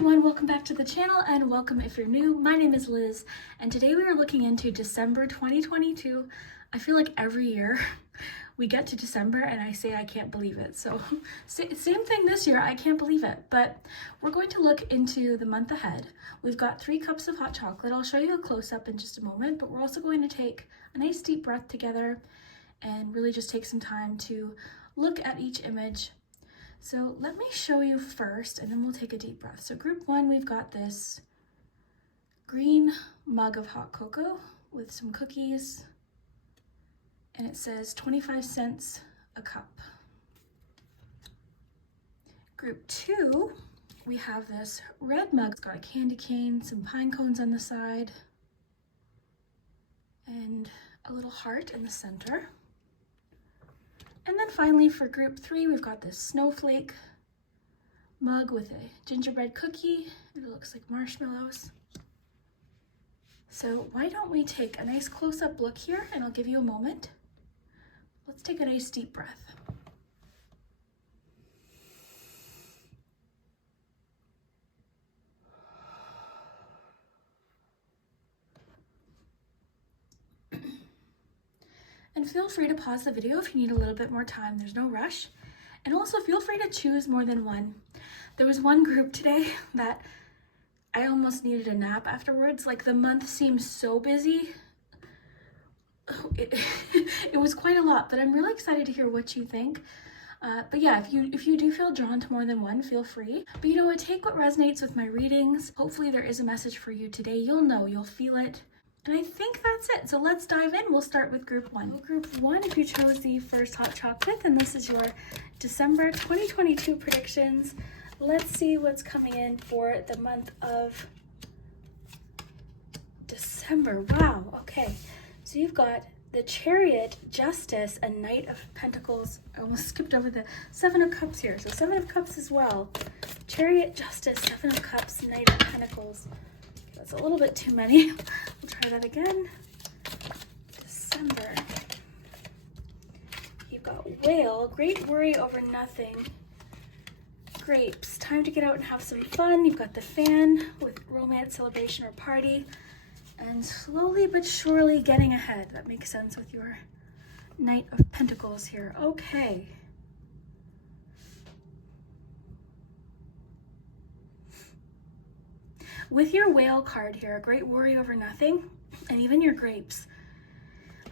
everyone, welcome back to the channel and welcome if you're new. My name is Liz and today we are looking into December 2022. I feel like every year we get to December and I say I can't believe it. So same thing this year, I can't believe it. But we're going to look into the month ahead. We've got 3 cups of hot chocolate. I'll show you a close-up in just a moment, but we're also going to take a nice deep breath together and really just take some time to look at each image. So let me show you first and then we'll take a deep breath. So group 1, we've got this green mug of hot cocoa with some cookies and it says 25 cents a cup. Group 2, we have this red mug. It's got a candy cane, some pine cones on the side, and a little heart in the center. And then finally for group 3, we've got this snowflake mug with a gingerbread cookie. It looks like marshmallows. So why don't we take a nice close-up look here and I'll give you a moment. Let's take a nice deep breath. And feel free to pause the video if you need a little bit more time. There's no rush. And also feel free to choose more than one. There was one group today that I almost needed a nap afterwards. Like the month seems so busy. It was quite a lot, but I'm really excited to hear what you think. But yeah, if you do feel drawn to more than one, feel free. But you know what, take what resonates with my readings. Hopefully there is a message for you today. You'll know, you'll feel it. And I think that's it. So let's dive in. We'll start with group 1. So group 1, if you chose the first hot chocolate, then this is your December 2022 predictions. Let's see what's coming in for the month of December. Wow, okay. So you've got the Chariot, Justice, and Knight of Pentacles. I almost skipped over the 7 of Cups here. So 7 of Cups as well. Chariot, Justice, 7 of Cups, Knight of Pentacles. That's a little bit too many. We'll try that again. December. You've got Whale, Great Worry Over Nothing. Grapes, time to get out and have some fun. You've got the Fan with romance, celebration, or party. And slowly but surely getting ahead. That makes sense with your Knight of Pentacles here. Okay. With your Whale card here, Great Worry Over Nothing, and even your Grapes,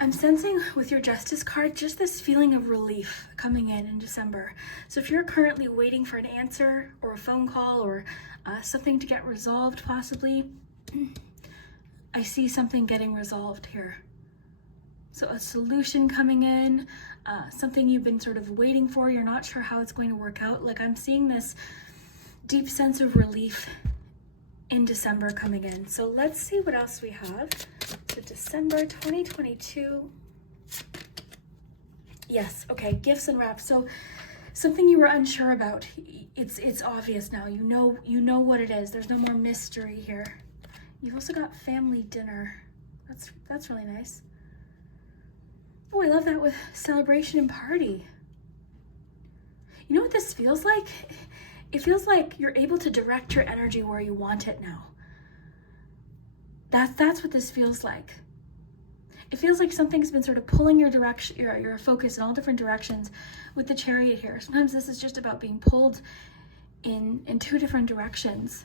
I'm sensing with your Justice card just this feeling of relief coming in December. So if you're currently waiting for an answer or a phone call or something to get resolved possibly, I see something getting resolved here. So a solution coming in, something you've been sort of waiting for, you're not sure how it's going to work out. Like I'm seeing this deep sense of relief in December coming in. So let's see what else we have. So December 2022. Yes, okay, gifts and wraps. So something you were unsure about, it's obvious now. You know what it is. There's no more mystery here. You've also got family dinner. That's really nice. Oh, I love that with celebration and party. You know what this feels like? It feels like you're able to direct your energy where you want it now. That's what this feels like. It feels like something's been sort of pulling your direction, your focus in all different directions with the Chariot here. Sometimes this is just about being pulled in 2 different directions.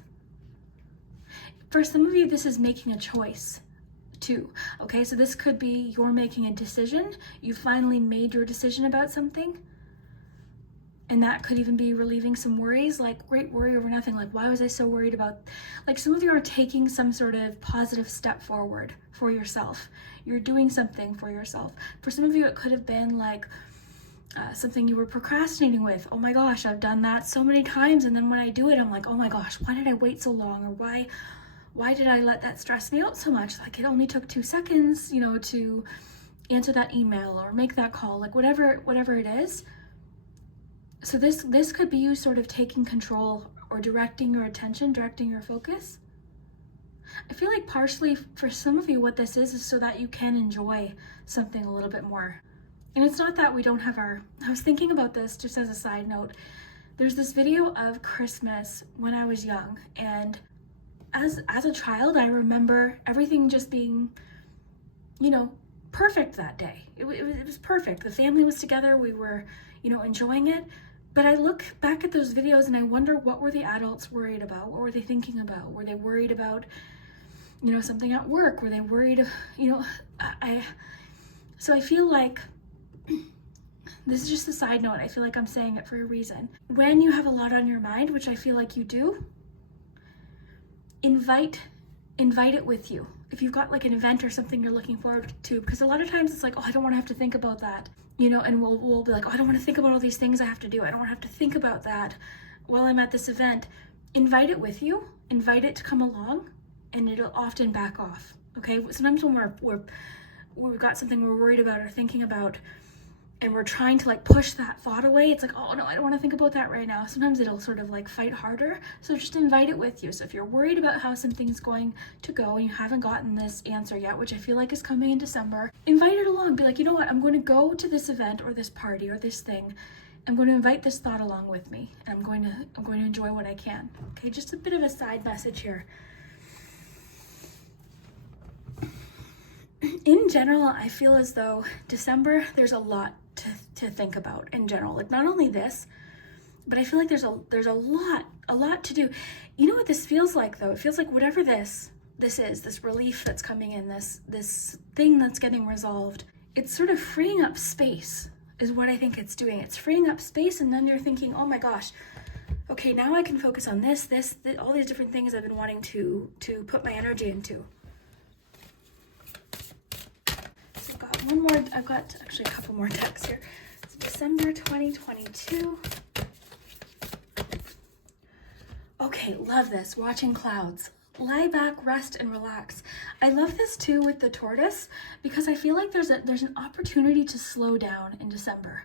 For some of you, this is making a choice too. Okay, so this could be you're making a decision. You finally made your decision about something. And that could even be relieving some worries, like great worry over nothing. Like, why was I so worried about, like some of you are taking some sort of positive step forward for yourself. You're doing something for yourself. For some of you, it could have been like something you were procrastinating with. Oh my gosh, I've done that so many times. And then when I do it, I'm like, oh my gosh, why did I wait so long? Or why did I let that stress me out so much? Like it only took 2 seconds, you know, to answer that email or make that call, like whatever it is. So this could be you sort of taking control or directing your attention, directing your focus. I feel like partially for some of you what this is so that you can enjoy something a little bit more. And it's not that we don't have I was thinking about this just as a side note. There's this video of Christmas when I was young, and as a child, I remember everything just being, perfect that day. It was perfect. The family was together. We were, enjoying it. But I look back at those videos and I wonder, what were the adults worried about? What were they thinking about? Were they worried about, something at work? Were they worried, so I feel like, this is just a side note, I feel like I'm saying it for a reason. When you have a lot on your mind, which I feel like you do, invite it with you. If you've got like an event or something you're looking forward to, because a lot of times it's like, oh, I don't want to have to think about that, and we'll be like, oh, I don't want to think about all these things I have to do. I don't want to have to think about that while I'm at this event. Invite it with you, invite it to come along, and it'll often back off. Okay, sometimes when we've got something we're worried about or thinking about, and we're trying to like push that thought away, it's like, oh no, I don't want to think about that right now. Sometimes it'll sort of like fight harder. So just invite it with you. So if you're worried about how something's going to go and you haven't gotten this answer yet, which I feel like is coming in December, invite it along. Be like, you know what, I'm going to go to this event or this party or this thing. I'm going to invite this thought along with me, and I'm going to enjoy what I can. Okay, just a bit of a side message here. In general, I feel as though December, there's a lot to think about in general. Like, not only this, but I feel like there's a lot to do. You know what this feels like though? It feels like whatever this is, this relief that's coming in, this thing that's getting resolved, it's sort of freeing up space is what I think it's doing. It's freeing up space, and then you're thinking, oh my gosh, okay, now I can focus on this, all these different things I've been wanting to put my energy into. I've got actually a couple more decks here. It's December 2022. Okay, love this. Watching clouds. Lie back, rest, and relax. I love this too with the tortoise, because I feel like there's an opportunity to slow down in December.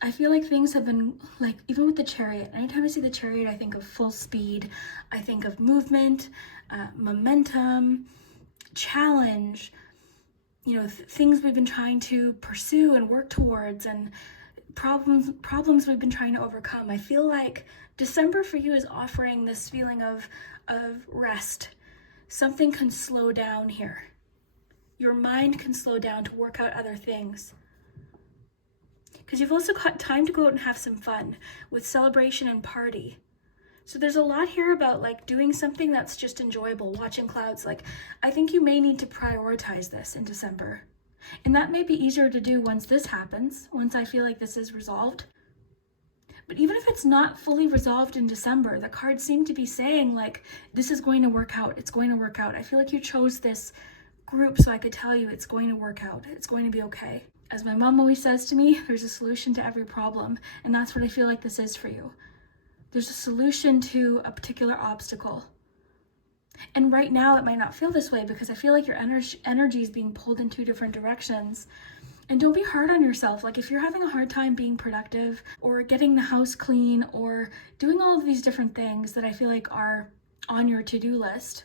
I feel like things have been, like, even with the chariot, anytime I see the chariot, I think of full speed. I think of movement, momentum, challenge, things we've been trying to pursue and work towards, and problems we've been trying to overcome. I feel like December for you is offering this feeling of rest. Something can slow down here. Your mind can slow down to work out other things. Because you've also got time to go out and have some fun with celebration and party. So there's a lot here about like doing something that's just enjoyable, watching clouds. Like, I think you may need to prioritize this in December. And that may be easier to do once this happens, once I feel like this is resolved. But even if it's not fully resolved in December, the cards seem to be saying like, this is going to work out. It's going to work out. I feel like you chose this group so I could tell you it's going to work out. It's going to be okay. As my mom always says to me, there's a solution to every problem. And that's what I feel like this is for you. There's a solution to a particular obstacle. And right now it might not feel this way, because I feel like your energy is being pulled in two different directions. And don't be hard on yourself. Like, if you're having a hard time being productive or getting the house clean or doing all of these different things that I feel like are on your to-do list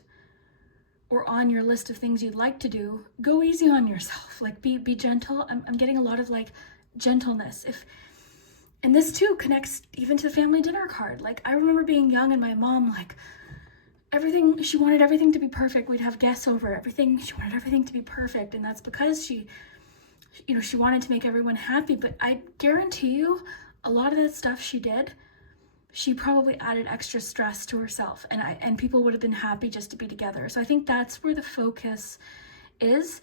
or on your list of things you'd like to do, go easy on yourself. Like, be gentle. I'm getting a lot of like gentleness. And this too connects even to the family dinner card. Like, I remember being young and my mom, like, she wanted everything to be perfect. We'd have guests over, she wanted everything to be perfect. And that's because she wanted to make everyone happy. But I guarantee you, a lot of that stuff she did, she probably added extra stress to herself. And people would have been happy just to be together. So I think that's where the focus is.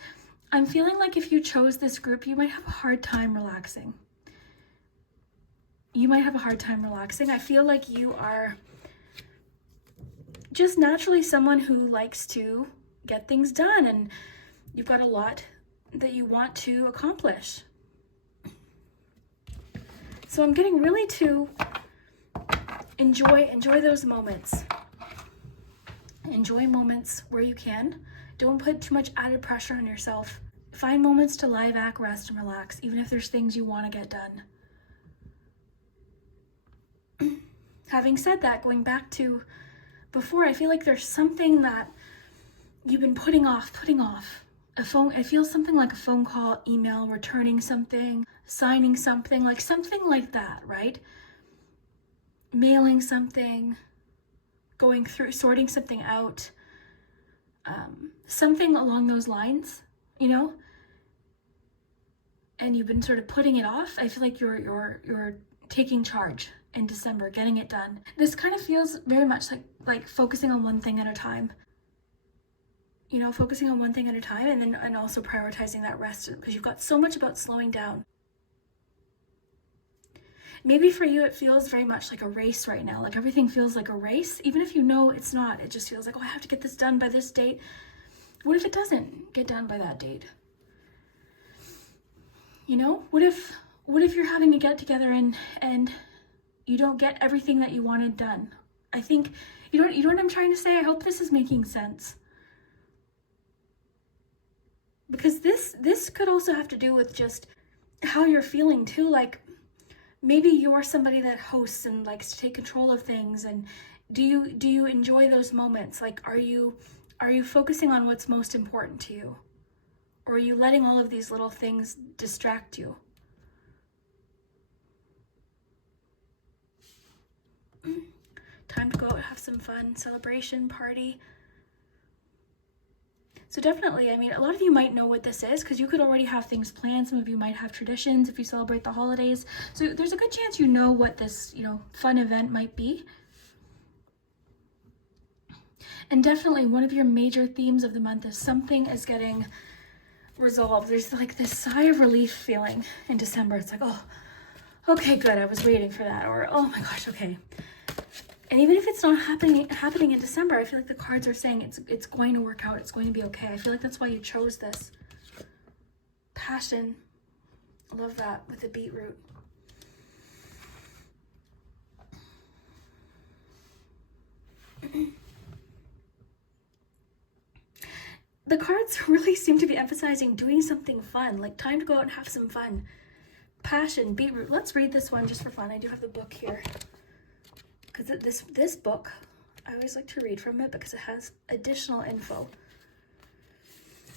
I'm feeling like if you chose this group, you might have a hard time relaxing. I feel like you are just naturally someone who likes to get things done, and you've got a lot that you want to accomplish. So I'm getting really to enjoy those moments. Enjoy moments where you can. Don't put too much added pressure on yourself. Find moments to lie back, rest, and relax, even if there's things you want to get done. Having said that, going back to before, I feel like there's something that you've been putting off. I feel something like a phone call, email, returning something, signing something like that, right? mailing something, going through, sorting something out, something along those lines, you know, and you've been sort of putting it off. I feel like you're taking charge in December, getting it done. This kind of feels very much like focusing on one thing at a time. You know, focusing on one thing at a time, and also prioritizing that rest, because you've got so much about slowing down. Maybe for you, it feels very much like a race right now. Like everything feels like a race, even if you know it's not. It just feels like, oh, I have to get this done by this date. What if it doesn't get done by that date? You know, what if you're having a get together and you don't get everything that you wanted done? I think, you know what I'm trying to say? I hope this is making sense. Because this could also have to do with just how you're feeling too. Like maybe you're somebody that hosts and likes to take control of things, and do you enjoy those moments? Like are you focusing on what's most important to you? Or are you letting all of these little things distract you? Time to go out and have some fun, celebration, party. So definitely, I mean, a lot of you might know what this is because you could already have things planned. Some of you might have traditions if you celebrate the holidays. So there's a good chance you know what this, fun event might be. And definitely one of your major themes of the month is something is getting resolved. There's like this sigh of relief feeling in December. It's like, oh, okay, good. I was waiting for that. Or, oh my gosh, okay. And even if it's not happening in December, I feel like the cards are saying it's going to work out. It's going to be okay. I feel like that's why you chose this. Passion. I love that with the beetroot. The cards really seem to be emphasizing doing something fun, like time to go out and have some fun. Passion, beetroot. Let's read this one just for fun. I do have the book here. Because this book, I always like to read from it because it has additional info.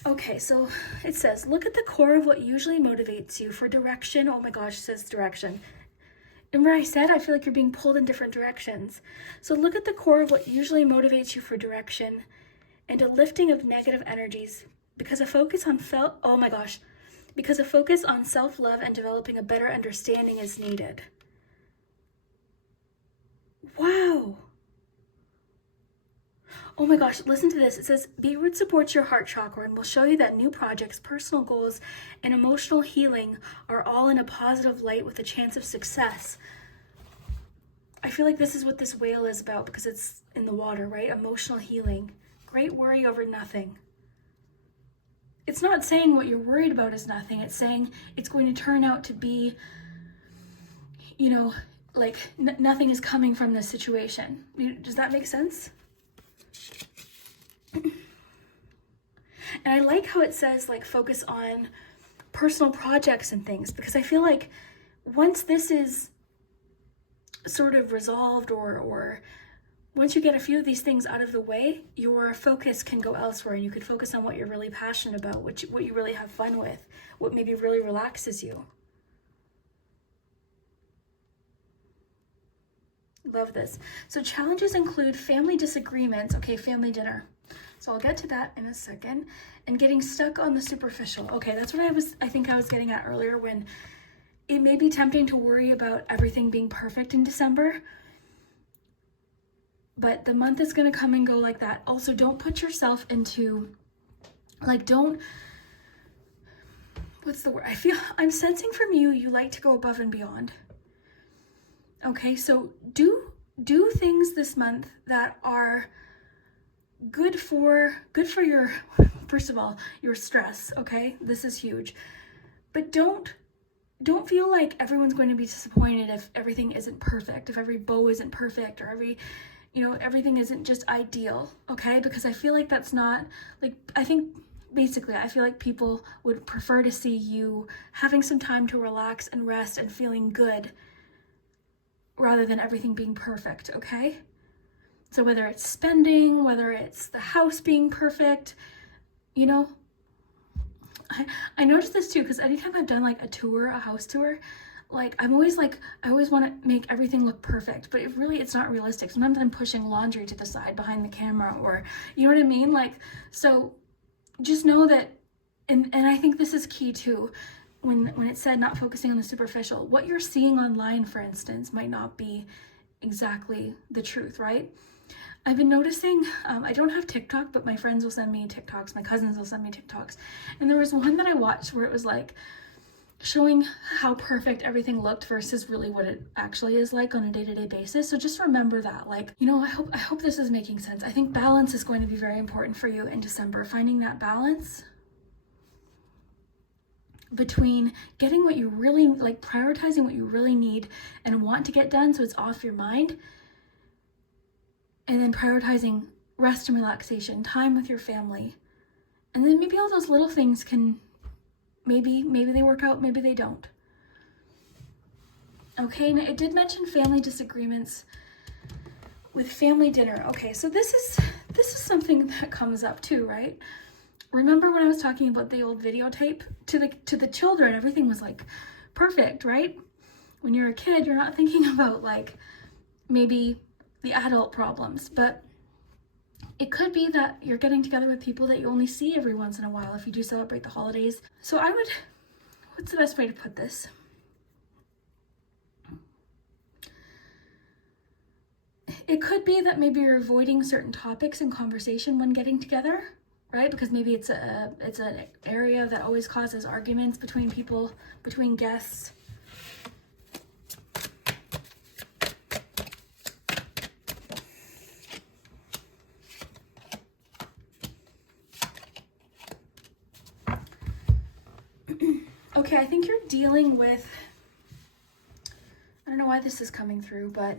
Okay, so it says, look at the core of what usually motivates you for direction. Oh my gosh, it says direction. Remember I said I feel like you're being pulled in different directions. So look at the core of what usually motivates you for direction and a lifting of negative energies, because a focus on self-love and developing a better understanding is needed. Wow. Oh my gosh, listen to this. It says, beetroot supports your heart chakra and will show you that new projects, personal goals, and emotional healing are all in a positive light with a chance of success. I feel like this is what this whale is about because it's in the water, right? Emotional healing. Great worry over nothing. It's not saying what you're worried about is nothing. It's saying it's going to turn out to be, like nothing is coming from this situation. Does that make sense? And I like how it says like focus on personal projects and things, because I feel like once this is sort of resolved or once you get a few of these things out of the way, your focus can go elsewhere and you could focus on what you're really passionate about, what you really have fun with, what maybe really relaxes you. Love this. So challenges include family disagreements. Okay, family dinner. So I'll get to that in a second. And getting stuck on the superficial. Okay, that's what I think I was getting at earlier, when it may be tempting to worry about everything being perfect in December. But the month is going to come and go like that. Also, don't put yourself into, what's the word? I'm sensing from you like to go above and beyond. Okay, so do things this month that are good for your, first of all, your stress, okay? This is huge. But don't feel like everyone's going to be disappointed if everything isn't perfect, if every bow isn't perfect, or everything isn't just ideal, okay? Because I feel like that's not, I feel like people would prefer to see you having some time to relax and rest and feeling good rather than everything being perfect, okay? So whether it's spending, whether it's the house being perfect, I noticed this too, because anytime I've done like a house tour, like, I always want to make everything look perfect, but it's not realistic. Sometimes I'm pushing laundry to the side behind the camera, or, you know what I mean? Like, so just know that, and I think this is key too, when it said not focusing on the superficial, what you're seeing online, for instance, might not be exactly the truth, right? I've been noticing, I don't have TikTok, but my friends will send me TikToks, my cousins will send me TikToks, and there was one that I watched where it was like, showing how perfect everything looked versus really what it actually is like on a day-to-day basis. So just remember that, like, you know, I hope this is making sense. I think balance is going to be very important for you in December, finding that balance between getting what you really, like, prioritizing what you really need and want to get done so it's off your mind, and then prioritizing rest and relaxation, time with your family. And then maybe all those little things can, maybe they work out, maybe they don't. Okay, now it did mention family disagreements with family dinner. Okay, so this is something that comes up too, right? Remember when I was talking about the old videotape? To the children, everything was like perfect, right? When you're a kid, you're not thinking about like maybe the adult problems, but it could be that you're getting together with people that you only see every once in a while if you do celebrate the holidays. So what's the best way to put this? It could be that maybe you're avoiding certain topics in conversation when getting together, right? Because maybe it's an area that always causes arguments between people, between guests. Okay, I think you're dealing with, I don't know why this is coming through, but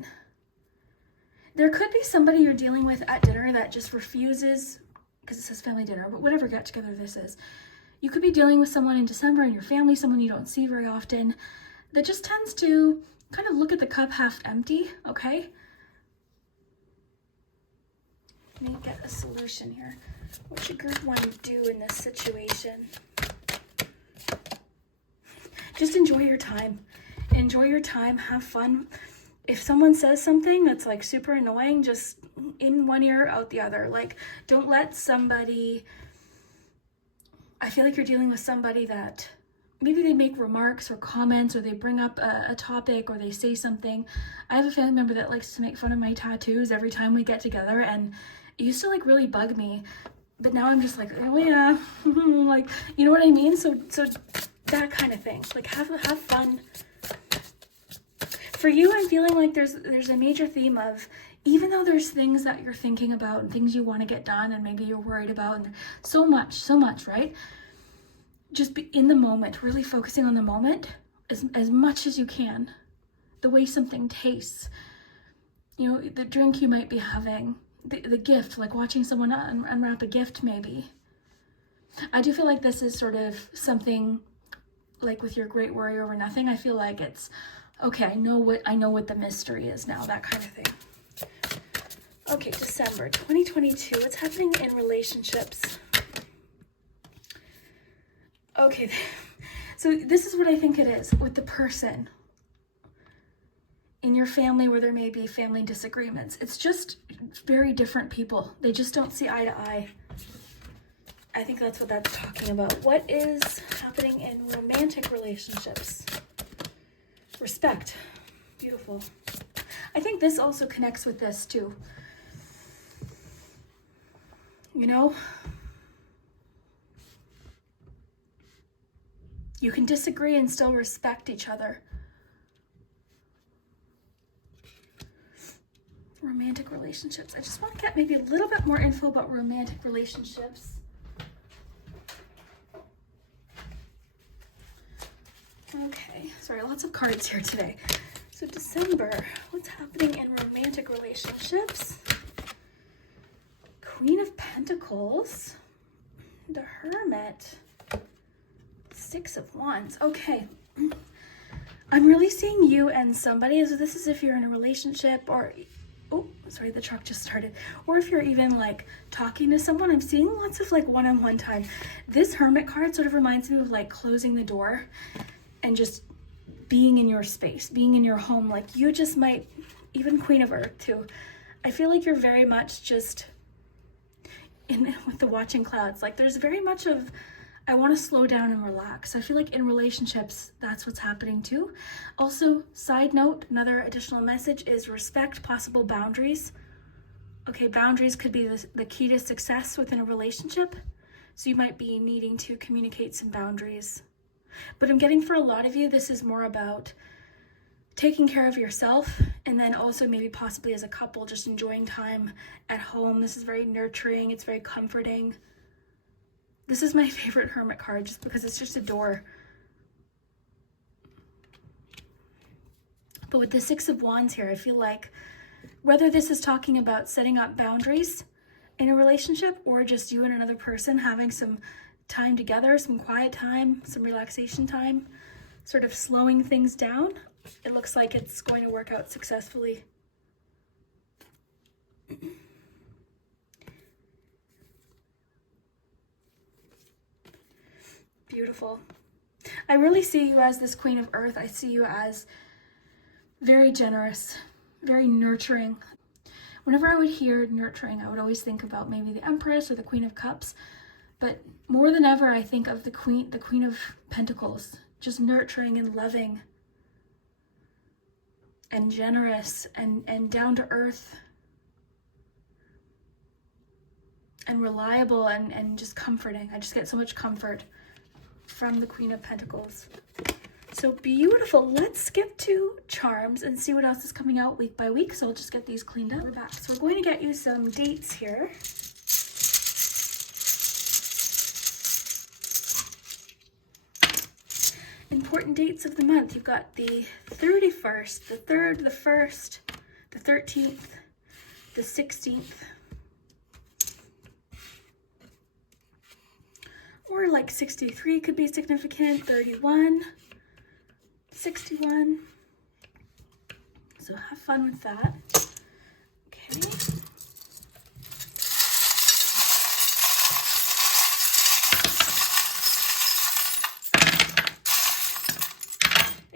there could be somebody you're dealing with at dinner that just refuses, because it says family dinner, but whatever get together this is. You could be dealing with someone in December in your family, someone you don't see very often, that just tends to kind of look at the cup half empty, okay? Let me get a solution here. What should group one do in this situation? Just enjoy your time. Enjoy your time, have fun. If someone says something that's like super annoying, just in one ear, out the other. Like, don't let somebody, I feel like you're dealing with somebody that maybe they make remarks or comments, or they bring up a topic, or they say something. I have a family member that likes to make fun of my tattoos every time we get together, and it used to like really bug me. But now I'm just like, oh yeah, like, you know what I mean? So that kind of thing. Like, have fun. For you, I'm feeling like there's a major theme of, even though there's things that you're thinking about and things you want to get done and maybe you're worried about, and so much, right? Just be in the moment, really focusing on the moment as much as you can. The way something tastes, you know, the drink you might be having, the gift, like watching someone unwrap a gift maybe. I do feel like this is sort of something like with your great worry over nothing. I feel like it's, okay, I know what the mystery is now, that kind of thing. Okay, December 2022, what's happening in relationships? Okay, so this is what I think it is with the person in your family where there may be family disagreements. It's just very different people. They just don't see eye to eye. I think that's what that's talking about. What is happening in romantic relationships? Respect. Beautiful. I think this also connects with this too. You know, you can disagree and still respect each other. Romantic relationships. I just want to get maybe a little bit more info about romantic relationships. Okay, sorry, lots of cards here today. So December, what's happening in romantic relationships? Queen of Pentacles, the Hermit, Six of Wands. Okay, I'm really seeing you and somebody. So this is if you're in a relationship, or, oh, sorry, the truck just started. Or if you're even like talking to someone. I'm seeing lots of like one-on-one time. This Hermit card sort of reminds me of like closing the door and just being in your space, being in your home. Like you just might, even Queen of Earth too, I feel like you're very much just in with the watching clouds. Like there's very much of, I want to slow down and relax. I feel like in relationships, that's what's happening too. Also, side note, another additional message is respect possible boundaries. Okay, boundaries could be the key to success within a relationship. So you might be needing to communicate some boundaries. But I'm getting for a lot of you, this is more about taking care of yourself, and then also maybe possibly as a couple, just enjoying time at home. This is very nurturing. It's very comforting. This is my favorite Hermit card just because it's just a door. But with the Six of Wands here, I feel like whether this is talking about setting up boundaries in a relationship or just you and another person having some time together, some quiet time, some relaxation time, sort of slowing things down, it looks like it's going to work out successfully. Beautiful. I really see you as this Queen of Earth. I see you as very generous, very nurturing. Whenever I would hear nurturing, I would always think about maybe the Empress or the Queen of Cups. But more than ever, I think of the Queen of Pentacles, just nurturing and loving and generous and down to earth and reliable and just comforting. I just get so much comfort from the Queen of Pentacles. So beautiful. Let's skip to charms and see what else is coming out week by week. So I'll just get these cleaned up. We're back. So we're going to get you some dates here. Important dates of the month. You've got the 31st, the 3rd, the 1st, the 13th, the 16th. Or like 63 could be significant, 31, 61. So have fun with that. Okay.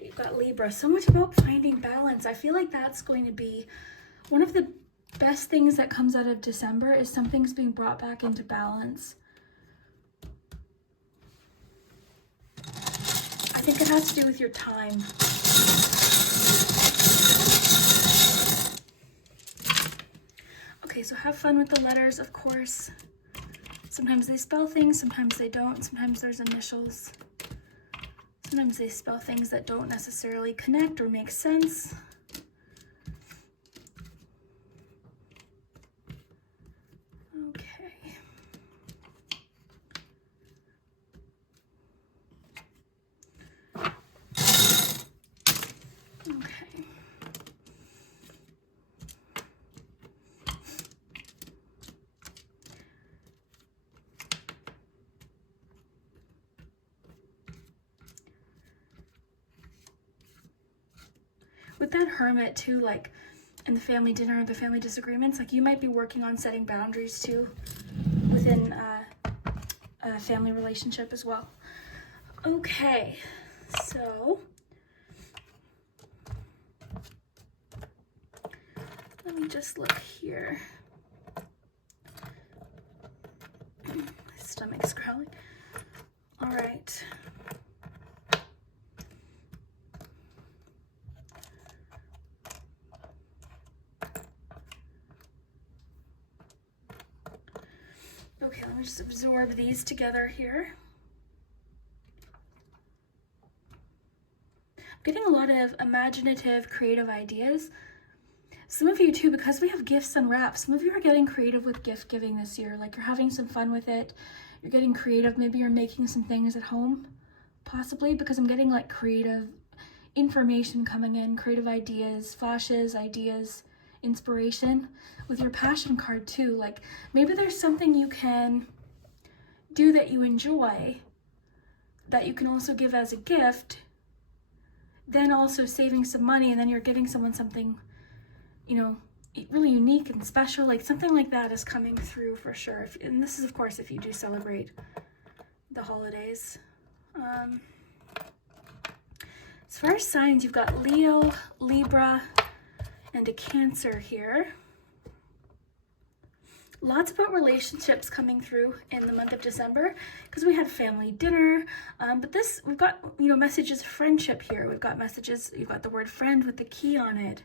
You've got Libra. So much about finding balance. I feel like that's going to be one of the best things that comes out of December is something's being brought back into balance. I think it has to do with your time. Okay, so have fun with the letters, of course. Sometimes they spell things, sometimes they don't. Sometimes there's initials. Sometimes they spell things that don't necessarily connect or make sense. With that Hermit too, like in the family dinner, the family disagreements, like you might be working on setting boundaries too within a family relationship as well. Okay, so let me just look here. My stomach's growling. All right. Okay, let me just absorb these together here. I'm getting a lot of imaginative, creative ideas. Some of you too, because we have gifts unwrapped, some of you are getting creative with gift giving this year. Like you're having some fun with it. You're getting creative. Maybe you're making some things at home, possibly, because I'm getting like creative information coming in, creative ideas, flashes, ideas, inspiration. With your passion card too, like maybe there's something you can do that you enjoy that you can also give as a gift, then also saving some money, and then you're giving someone something, you know, really unique and special. Like something like that is coming through for sure. And this is of course if you do celebrate the holidays. As far as signs, you've got Leo, Libra, and a Cancer here. Lots about relationships coming through in the month of December because we had family dinner. But this, we've got, messages of friendship here. We've got messages, you've got the word friend with the key on it.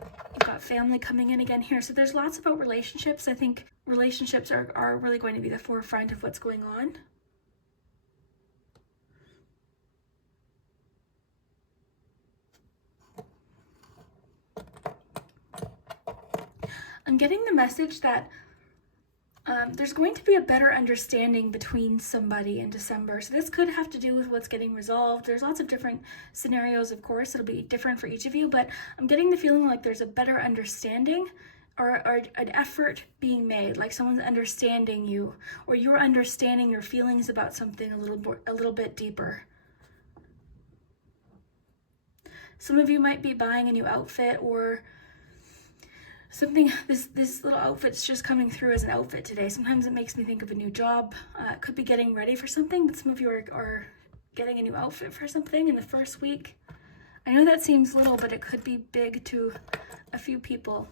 You've got family coming in again here. So there's lots about relationships. I think relationships are really going to be the forefront of what's going on. I'm getting the message that there's going to be a better understanding between somebody in December. So this could have to do with what's getting resolved. There's lots of different scenarios, of course. It'll be different for each of you, but I'm getting the feeling like there's a better understanding or an effort being made, like someone's understanding you, or you're understanding your feelings about something a little bit deeper. Some of you might be buying a new outfit or something. This little outfit's just coming through as an outfit today. Sometimes it makes me think of a new job. It could be getting ready for something, but some of you are getting a new outfit for something in the first week. I know that seems little, but it could be big to a few people.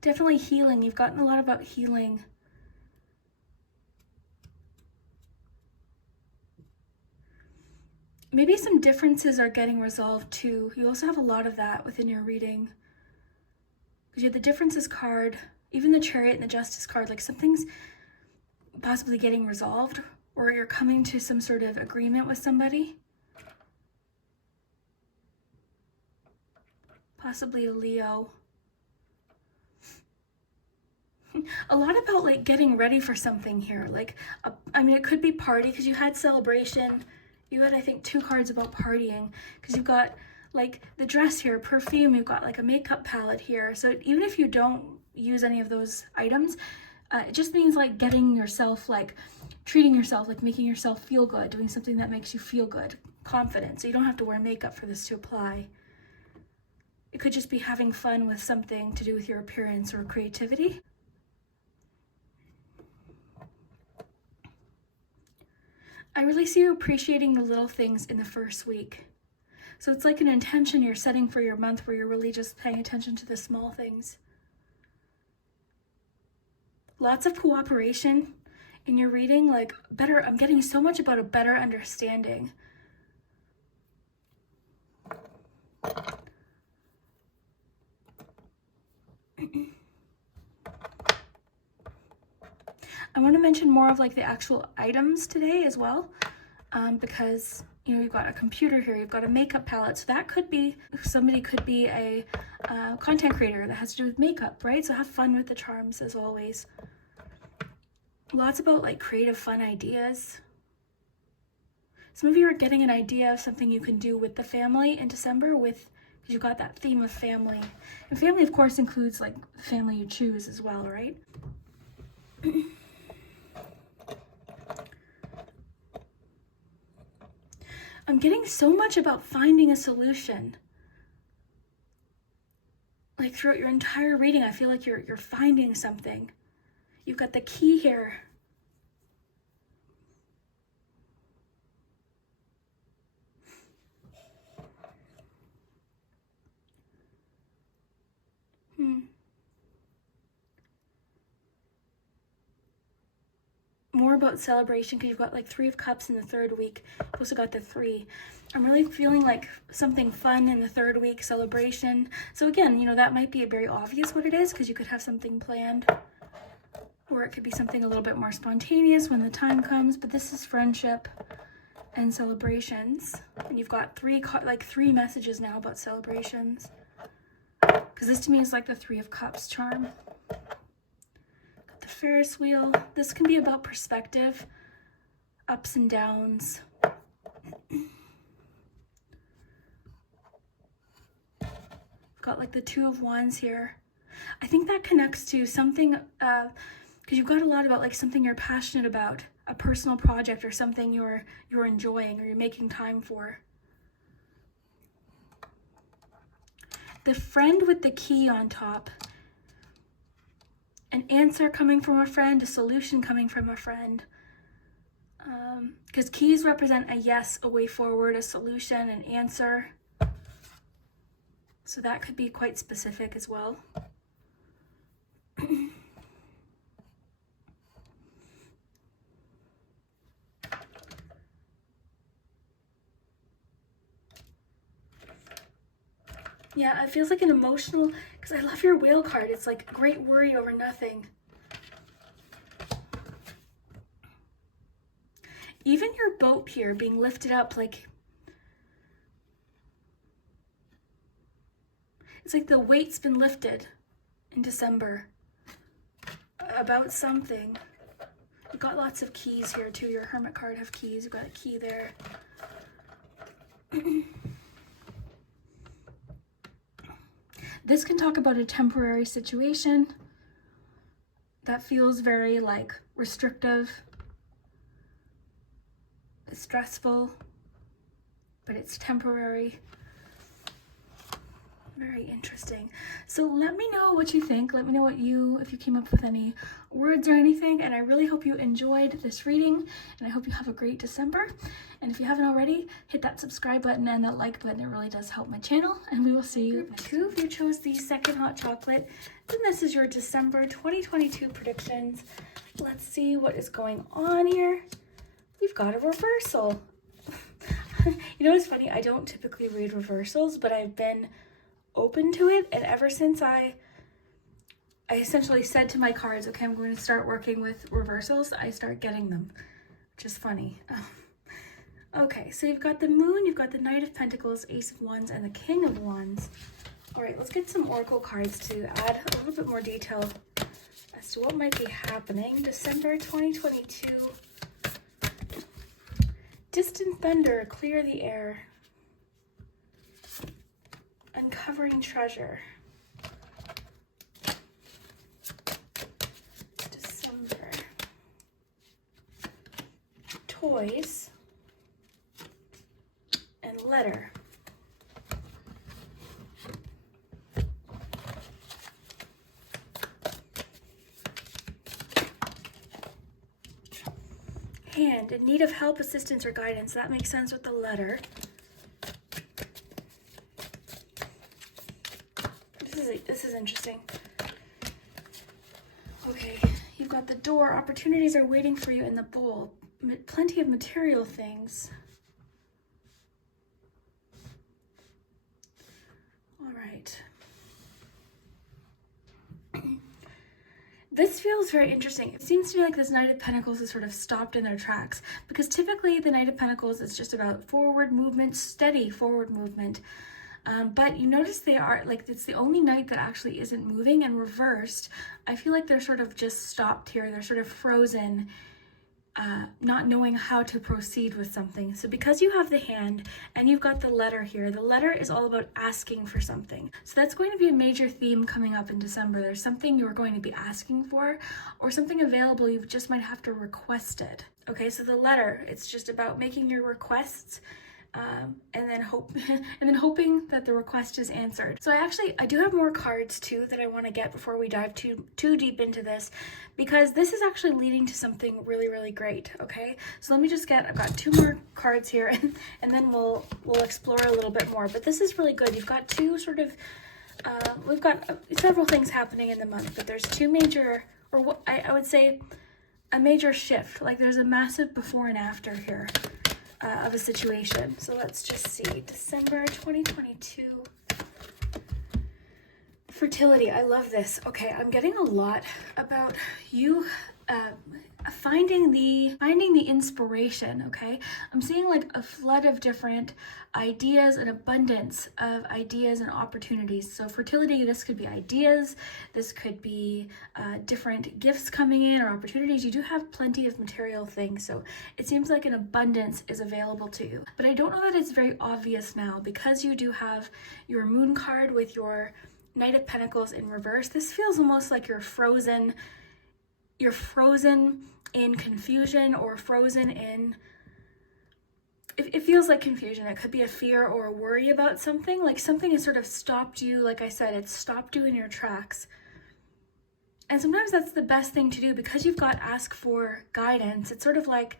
Definitely healing. You've gotten a lot about healing. Maybe some differences are getting resolved too. You also have a lot of that within your reading. Because you have the differences card, even the Chariot and the Justice card, like something's possibly getting resolved, or you're coming to some sort of agreement with somebody. Possibly a Leo. A lot about like getting ready for something here. Like, it could be party because you had celebration. You had, I think, 2 cards about partying because you've got like the dress here, perfume, you've got like a makeup palette here. So even if you don't use any of those items, it just means like getting yourself, like treating yourself, like making yourself feel good, doing something that makes you feel good, confident. So you don't have to wear makeup for this to apply. It could just be having fun with something to do with your appearance or creativity. I really see you appreciating the little things in the first week. So it's like an intention you're setting for your month where you're really just paying attention to the small things. Lots of cooperation in your reading, like I'm getting so much about a better understanding. I want to mention more of like the actual items today as well, because you've got a computer here, you've got a makeup palette, so that could be, somebody could be a content creator that has to do with makeup, right? So have fun with the charms as always. Lots about like creative fun ideas. Some of you are getting an idea of something you can do with the family in December because you've got that theme of family. And family, of course, includes like the family you choose as well, right? I'm getting so much about finding a solution. Like throughout your entire reading, I feel like you're finding something. You've got the key here. More about celebration because you've got like 3 of Cups in the 3rd week. You've also got the 3. I'm really feeling like something fun in the 3rd week, celebration. So again, that might be very obvious what it is because you could have something planned, or it could be something a little bit more spontaneous when the time comes, but this is friendship and celebrations. And you've got 3 messages now about celebrations, because this to me is like the 3 of Cups charm. Got the Ferris wheel. This can be about perspective, ups and downs. Got like the 2 of Wands here. I think that connects to something, because you've got a lot about like something you're passionate about, a personal project or something you're enjoying or you're making time for. The friend with the key on top. An answer coming from a friend, a solution coming from a friend. Because keys represent a yes, a way forward, a solution, an answer. So that could be quite specific as well. Yeah, it feels like an emotional, because I love your whale card. It's like great worry over nothing. Even your boat here being lifted up, like, it's like the weight's been lifted in December about something. You've got lots of keys here too. Your Hermit card have keys. You've got a key there. This can talk about a temporary situation that feels very like restrictive, it's stressful, but it's temporary. Very interesting. So let me know what you think. Let me know if you came up with any words or anything. And I really hope you enjoyed this reading, and I hope you have a great December. And if you haven't already, hit that subscribe button and that like button. It really does help my channel. And we will see you next time. If you chose the second hot chocolate, then this is your December 2022 predictions. Let's see what is going on here. We've got a reversal. You know what's funny? I don't typically read reversals, but I've been open to it, and ever since I essentially said to my cards, okay, I'm going to start working with reversals, I start getting them, which is funny. Okay, so you've got the Moon, you've got the Knight of Pentacles, Ace of Wands, and the King of Wands. All right, let's get some oracle cards to add a little bit more detail as to what might be happening. December 2022. Distant Bender, clear the air. Uncovering treasure. December. Toys. And letter. Hand, in need of help, assistance, or guidance. That makes sense with the letter. This is interesting. Okay, you've got the Door. Opportunities are waiting for you in the Bowl. Plenty of material things. All right. This feels very interesting. It seems to me like this Knight of Pentacles is sort of stopped in their tracks, because typically the Knight of Pentacles is just about forward movement, steady forward movement. But you notice they are, like, it's the only knight that actually isn't moving, and reversed, I feel like they're sort of just stopped here. They're sort of frozen, not knowing how to proceed with something. So because you have the Hand and you've got the letter here, the letter is all about asking for something. So that's going to be a major theme coming up in December. There's something you're going to be asking for, or something available. You just might have to request it. Okay, so the letter, it's just about making your requests, and then hoping that the request is answered. So I do have more cards too that I want to get before we dive too deep into this, because this is actually leading to something really, really great. Okay, so let me just I've got 2 more cards here, and then we'll explore a little bit more. But this is really good. You've got two sort of we've got several things happening in the month, but there's 2 major, or what I would say a major shift. Like there's a massive before and after here. Of a situation. So let's just see. December 2022. Fertility. I love this. Okay, I'm getting a lot about you finding the inspiration. Okay, I'm seeing like a flood of different ideas, an abundance of ideas and opportunities. So fertility, this could be ideas, this could be different gifts coming in or opportunities. You do have plenty of material things, so it seems like an abundance is available to you. But I don't know that it's very obvious now, because you do have your Moon card with your Knight of Pentacles in reverse. This feels almost like you're frozen in confusion, or frozen in, it feels like confusion. It could be a fear or a worry about something, like something has sort of stopped you. Like I said, it's stopped you in your tracks. And sometimes that's the best thing to do, because you've got ask for guidance. It's sort of like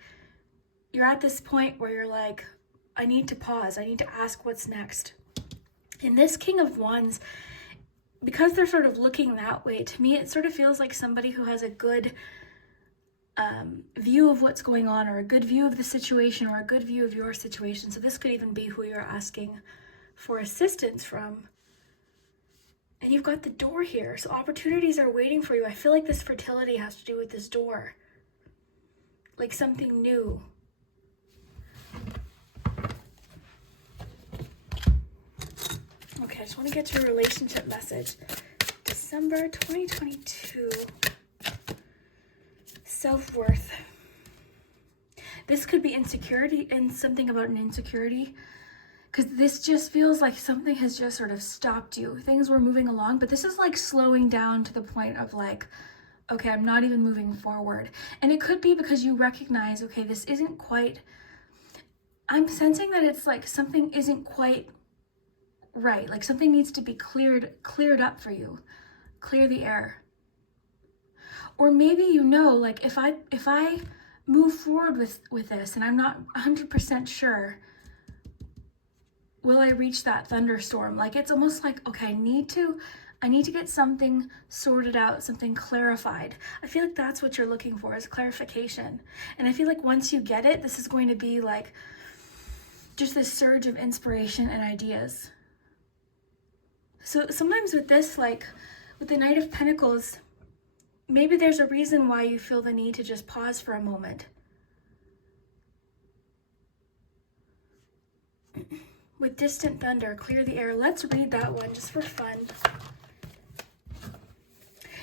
you're at this point where you're like, I need to pause. I need to ask what's next. And this King of Wands, because they're sort of looking that way, to me, it sort of feels like somebody who has a good view of what's going on, or a good view of the situation, or a good view of your situation. So this could even be who you're asking for assistance from. And you've got the door here. So opportunities are waiting for you. I feel like this fertility has to do with this door. Like something new. Okay, I just want to get to a relationship message. December 2022. Self-worth. This could be insecurity, and something about an insecurity, because this just feels like something has just sort of stopped you. Things were moving along, but this is like slowing down to the point of like, okay, I'm not even moving forward. And it could be because you recognize, okay, this isn't quite, I'm sensing that it's like something isn't quite right. Like something needs to be cleared up for you. Clear the air. Or maybe like if I move forward with this and I'm not 100% sure, will I reach that thunderstorm? Like it's almost like, okay, I need to get something sorted out, something clarified. I feel like that's what you're looking for, is clarification. And I feel like once you get it, this is going to be like just this surge of inspiration and ideas. So sometimes with this, like with the Knight of Pentacles, maybe there's a reason why you feel the need to just pause for a moment. With Distant Thunder, clear the air. Let's read that one just for fun.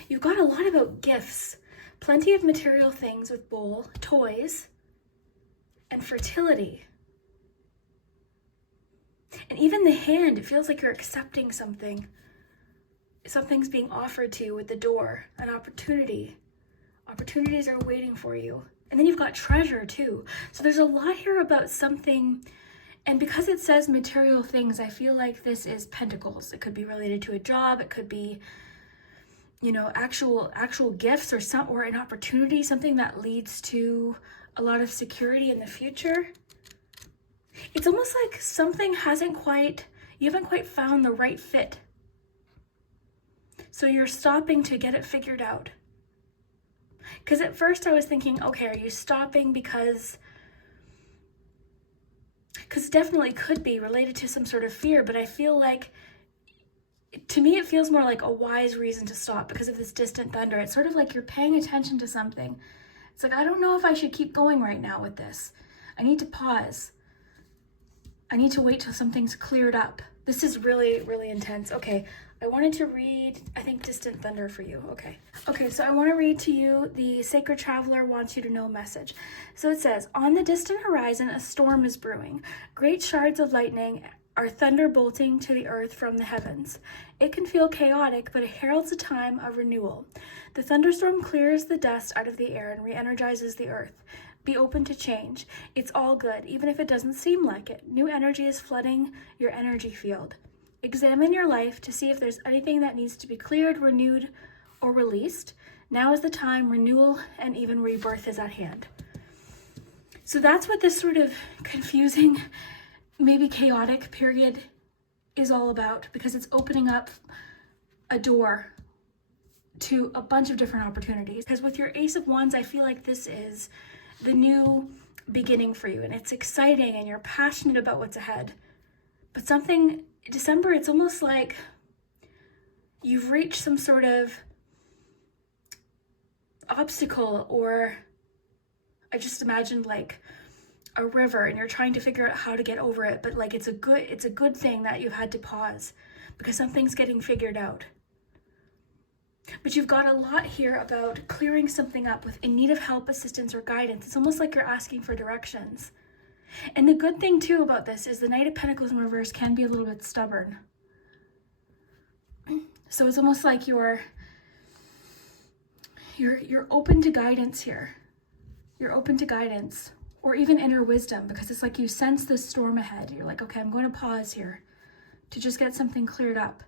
You've got a lot about gifts. Plenty of material things with bowl, toys, and fertility. And even the hand, it feels like you're accepting something. Something's being offered to you with the door, an opportunity. Opportunities are waiting for you. And then you've got treasure too. So there's a lot here about something. And because it says material things, I feel like this is pentacles. It could be related to a job. It could be, actual gifts, or an opportunity, something that leads to a lot of security in the future. It's almost like something you haven't quite found the right fit. So you're stopping to get it figured out. Because at first I was thinking, okay, are you stopping because it definitely could be related to some sort of fear, but I feel like, to me, it feels more like a wise reason to stop because of this Distant Thunder. It's sort of like you're paying attention to something. It's like, I don't know if I should keep going right now with this. I need to pause. I need to wait till something's cleared up. This is really, really intense. Okay, I wanted to read, I think, Distant Thunder for you. Okay, so I want to read to you the Sacred Traveler Wants You to Know message. So it says, on the distant horizon, a storm is brewing. Great shards of lightning are thunderbolting to the earth from the heavens. It can feel chaotic, but it heralds a time of renewal. The thunderstorm clears the dust out of the air and re-energizes the earth. Be open to change. It's all good, even if it doesn't seem like it. New energy is flooding your energy field. Examine your life to see if there's anything that needs to be cleared, renewed, or released. Now is the time. Renewal and even rebirth is at hand. So that's what this sort of confusing, maybe chaotic period is all about, because it's opening up a door to a bunch of different opportunities. Because with your Ace of Wands, I feel like this is the new beginning for you, and it's exciting and you're passionate about what's ahead. But December, it's almost like you've reached some sort of obstacle, or I just imagined like a river and you're trying to figure out how to get over it, but like it's a good thing that you've had to pause because something's getting figured out. But you've got a lot here about clearing something up in need of help, assistance, or guidance. It's almost like you're asking for directions. And the good thing too about this is the Knight of Pentacles in reverse can be a little bit stubborn. So it's almost like you're open to guidance here. You're open to guidance, or even inner wisdom, because it's like you sense this storm ahead. You're like, okay, I'm going to pause here to just get something cleared up.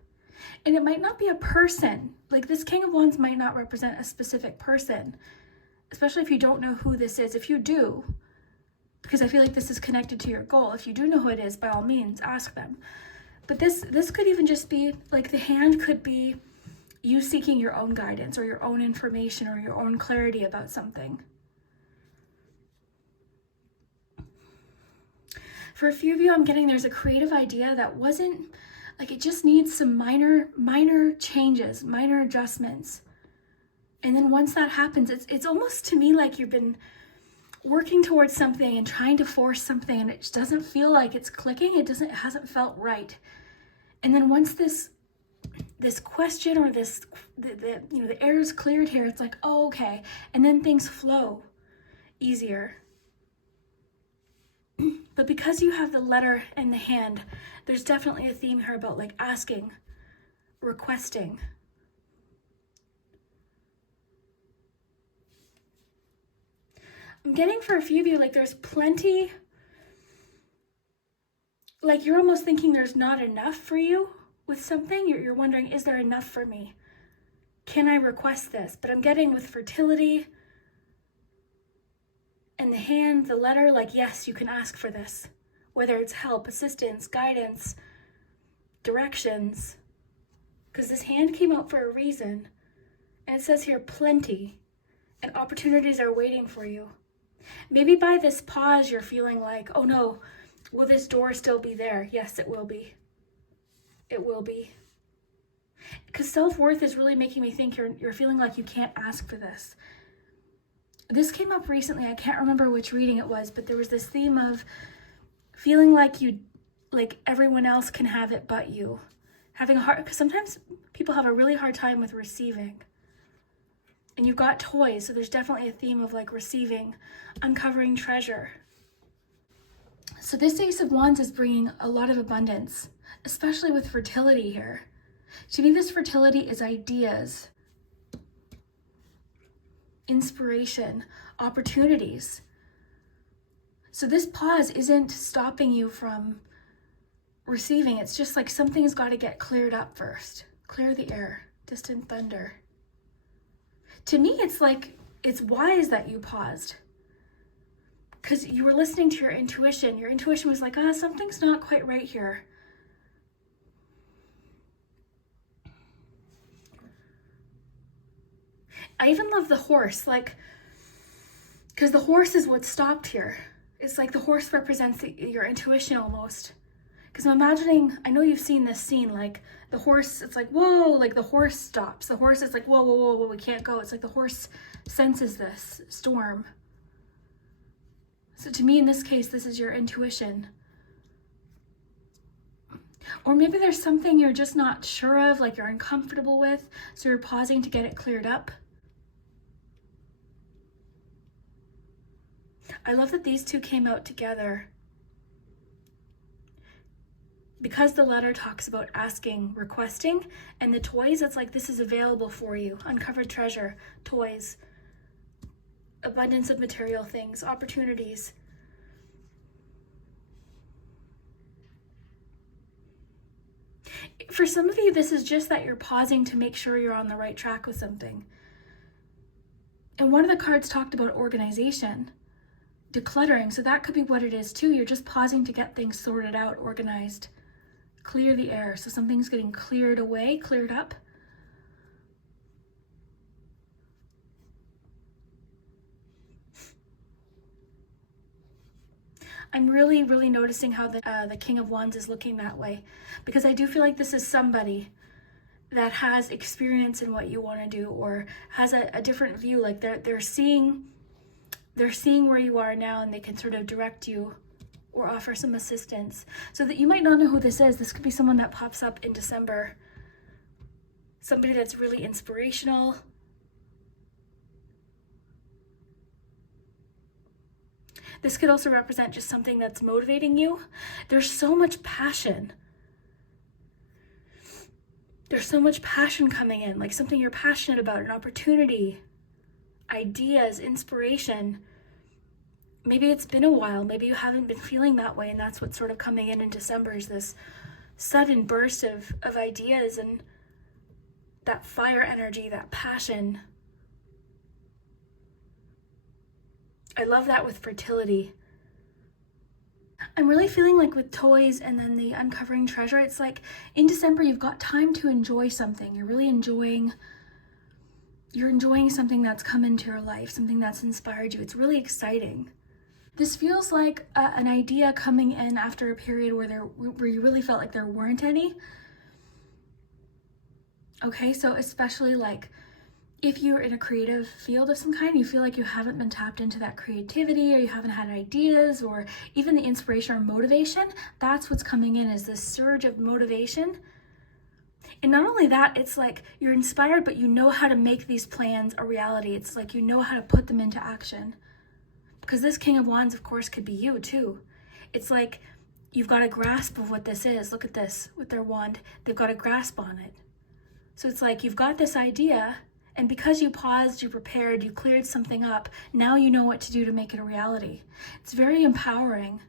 And it might not be a person. Like this King of Wands might not represent a specific person, especially if you don't know who this is. If you do, because I feel like this is connected to your goal. If you do know who it is, by all means, ask them. But this could even just be, like, the hand could be you seeking your own guidance or your own information or your own clarity about something. For a few of you, I'm getting there's a creative idea that wasn't, like, it just needs some minor changes, minor adjustments. And then once that happens, it's almost to me like you've been working towards something and trying to force something, and it just doesn't feel like it's clicking. It hasn't felt right. And then once this question or the air is cleared here, it's like, oh, okay. And then things flow easier. But because you have the letter and the hand, there's definitely a theme here about, like, asking, requesting. I'm getting for a few of you, like, there's plenty, like, you're almost thinking there's not enough for you with something. You're wondering, is there enough for me? Can I request this? But I'm getting with fertility and the hand, the letter, like, yes, you can ask for this. Whether it's help, assistance, guidance, directions. Because this hand came out for a reason. And it says here, plenty. And opportunities are waiting for you. Maybe by this pause, you're feeling like, oh no, will this door still be there? Yes, it will be. It will be. Because self-worth is really making me think you're feeling like you can't ask for this. This came up recently. I can't remember which reading it was, but there was this theme of feeling like everyone else can have it but you. Having a hard, because sometimes people have a really hard time with receiving. And you've got toys, so there's definitely a theme of, like, receiving, uncovering treasure. So this Ace of Wands is bringing a lot of abundance, especially with fertility here. To me, this fertility is ideas, inspiration, opportunities. So this pause isn't stopping you from receiving. It's just like something's got to get cleared up first. Clear the air. Distant thunder. To me, it's like, it's wise that you paused. Because you were listening to your intuition. Your intuition was like, something's not quite right here. I even love the horse, like, because the horse is what stopped here. It's like the horse represents your intuition almost. Because I'm imagining, I know you've seen this scene, like the horse, it's like, whoa, like the horse stops. The horse is like, whoa, whoa, whoa, whoa, we can't go. It's like the horse senses this storm. So to me, in this case, this is your intuition. Or maybe there's something you're just not sure of, like you're uncomfortable with, so you're pausing to get it cleared up. I love that these two came out together. Because the letter talks about asking, requesting, and the toys, it's like this is available for you. Uncovered treasure, toys, abundance of material things, opportunities. For some of you, this is just that you're pausing to make sure you're on the right track with something. And one of the cards talked about organization, decluttering. So that could be what it is too. You're just pausing to get things sorted out, organized. Clear the air. So something's getting cleared away, cleared up. I'm really, really noticing how the King of Wands is looking that way, because I do feel like this is somebody that has experience in what you want to do, or has a different view. Like they're seeing where you are now, and they can sort of direct you or offer some assistance. So that you might not know who this is. This could be someone that pops up in December. Somebody that's really inspirational. This could also represent just something that's motivating you. There's so much passion. There's so much passion coming in, like something you're passionate about, an opportunity, ideas, inspiration. Maybe it's been a while. Maybe you haven't been feeling that way, and that's what's sort of coming in December, is this sudden burst of ideas and that fire energy, that passion. I love that with fertility. I'm really feeling like with toys and then the uncovering treasure, it's like in December, you've got time to enjoy something. You're enjoying something that's come into your life, something that's inspired you. It's really exciting. This feels like an idea coming in after a period where you really felt like there weren't any. Okay, so especially like if you're in a creative field of some kind, you feel like you haven't been tapped into that creativity, or you haven't had ideas or even the inspiration or motivation, that's what's coming in, is this surge of motivation. And not only that, it's like you're inspired, but you know how to make these plans a reality. It's like you know how to put them into action. Because this King of Wands, of course, could be you too. It's like you've got a grasp of what this is. Look at this with their wand. They've got a grasp on it. So it's like you've got this idea, and because you paused, you prepared, you cleared something up, now you know what to do to make it a reality. It's very empowering.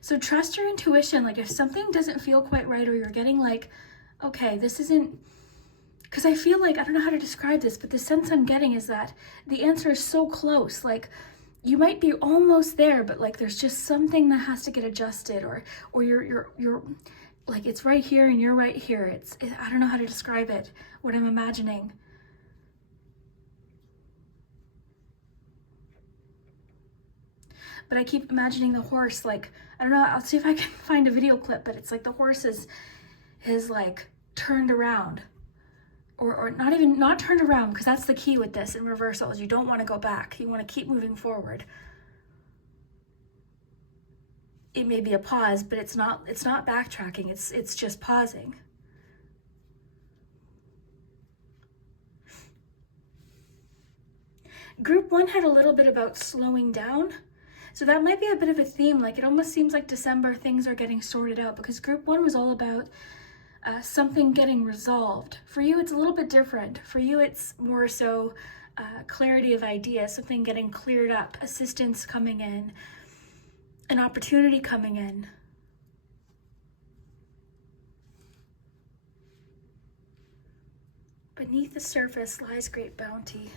So trust your intuition. Like if something doesn't feel quite right, or you're getting like, okay, this isn't, because I feel like, I don't know how to describe this, but the sense I'm getting is that the answer is so close. Like you might be almost there, but like there's just something that has to get adjusted, or you're like it's right here and you're right here. I don't know how to describe it, what I'm imagining. But I keep imagining the horse, like, I don't know, I'll see if I can find a video clip, but it's like the horse is like turned around, or not turned around, because that's the key with this in reversals. You don't want to go back. You want to keep moving forward. It may be a pause, but it's not backtracking. It's just pausing. Group 1 had a little bit about slowing down. So that might be a bit of a theme. Like it almost seems like December things are getting sorted out, because Group 1 was all about something getting resolved. For you, it's a little bit different. For you, it's more so clarity of ideas, something getting cleared up, assistance coming in, an opportunity coming in. Beneath the surface lies great bounty.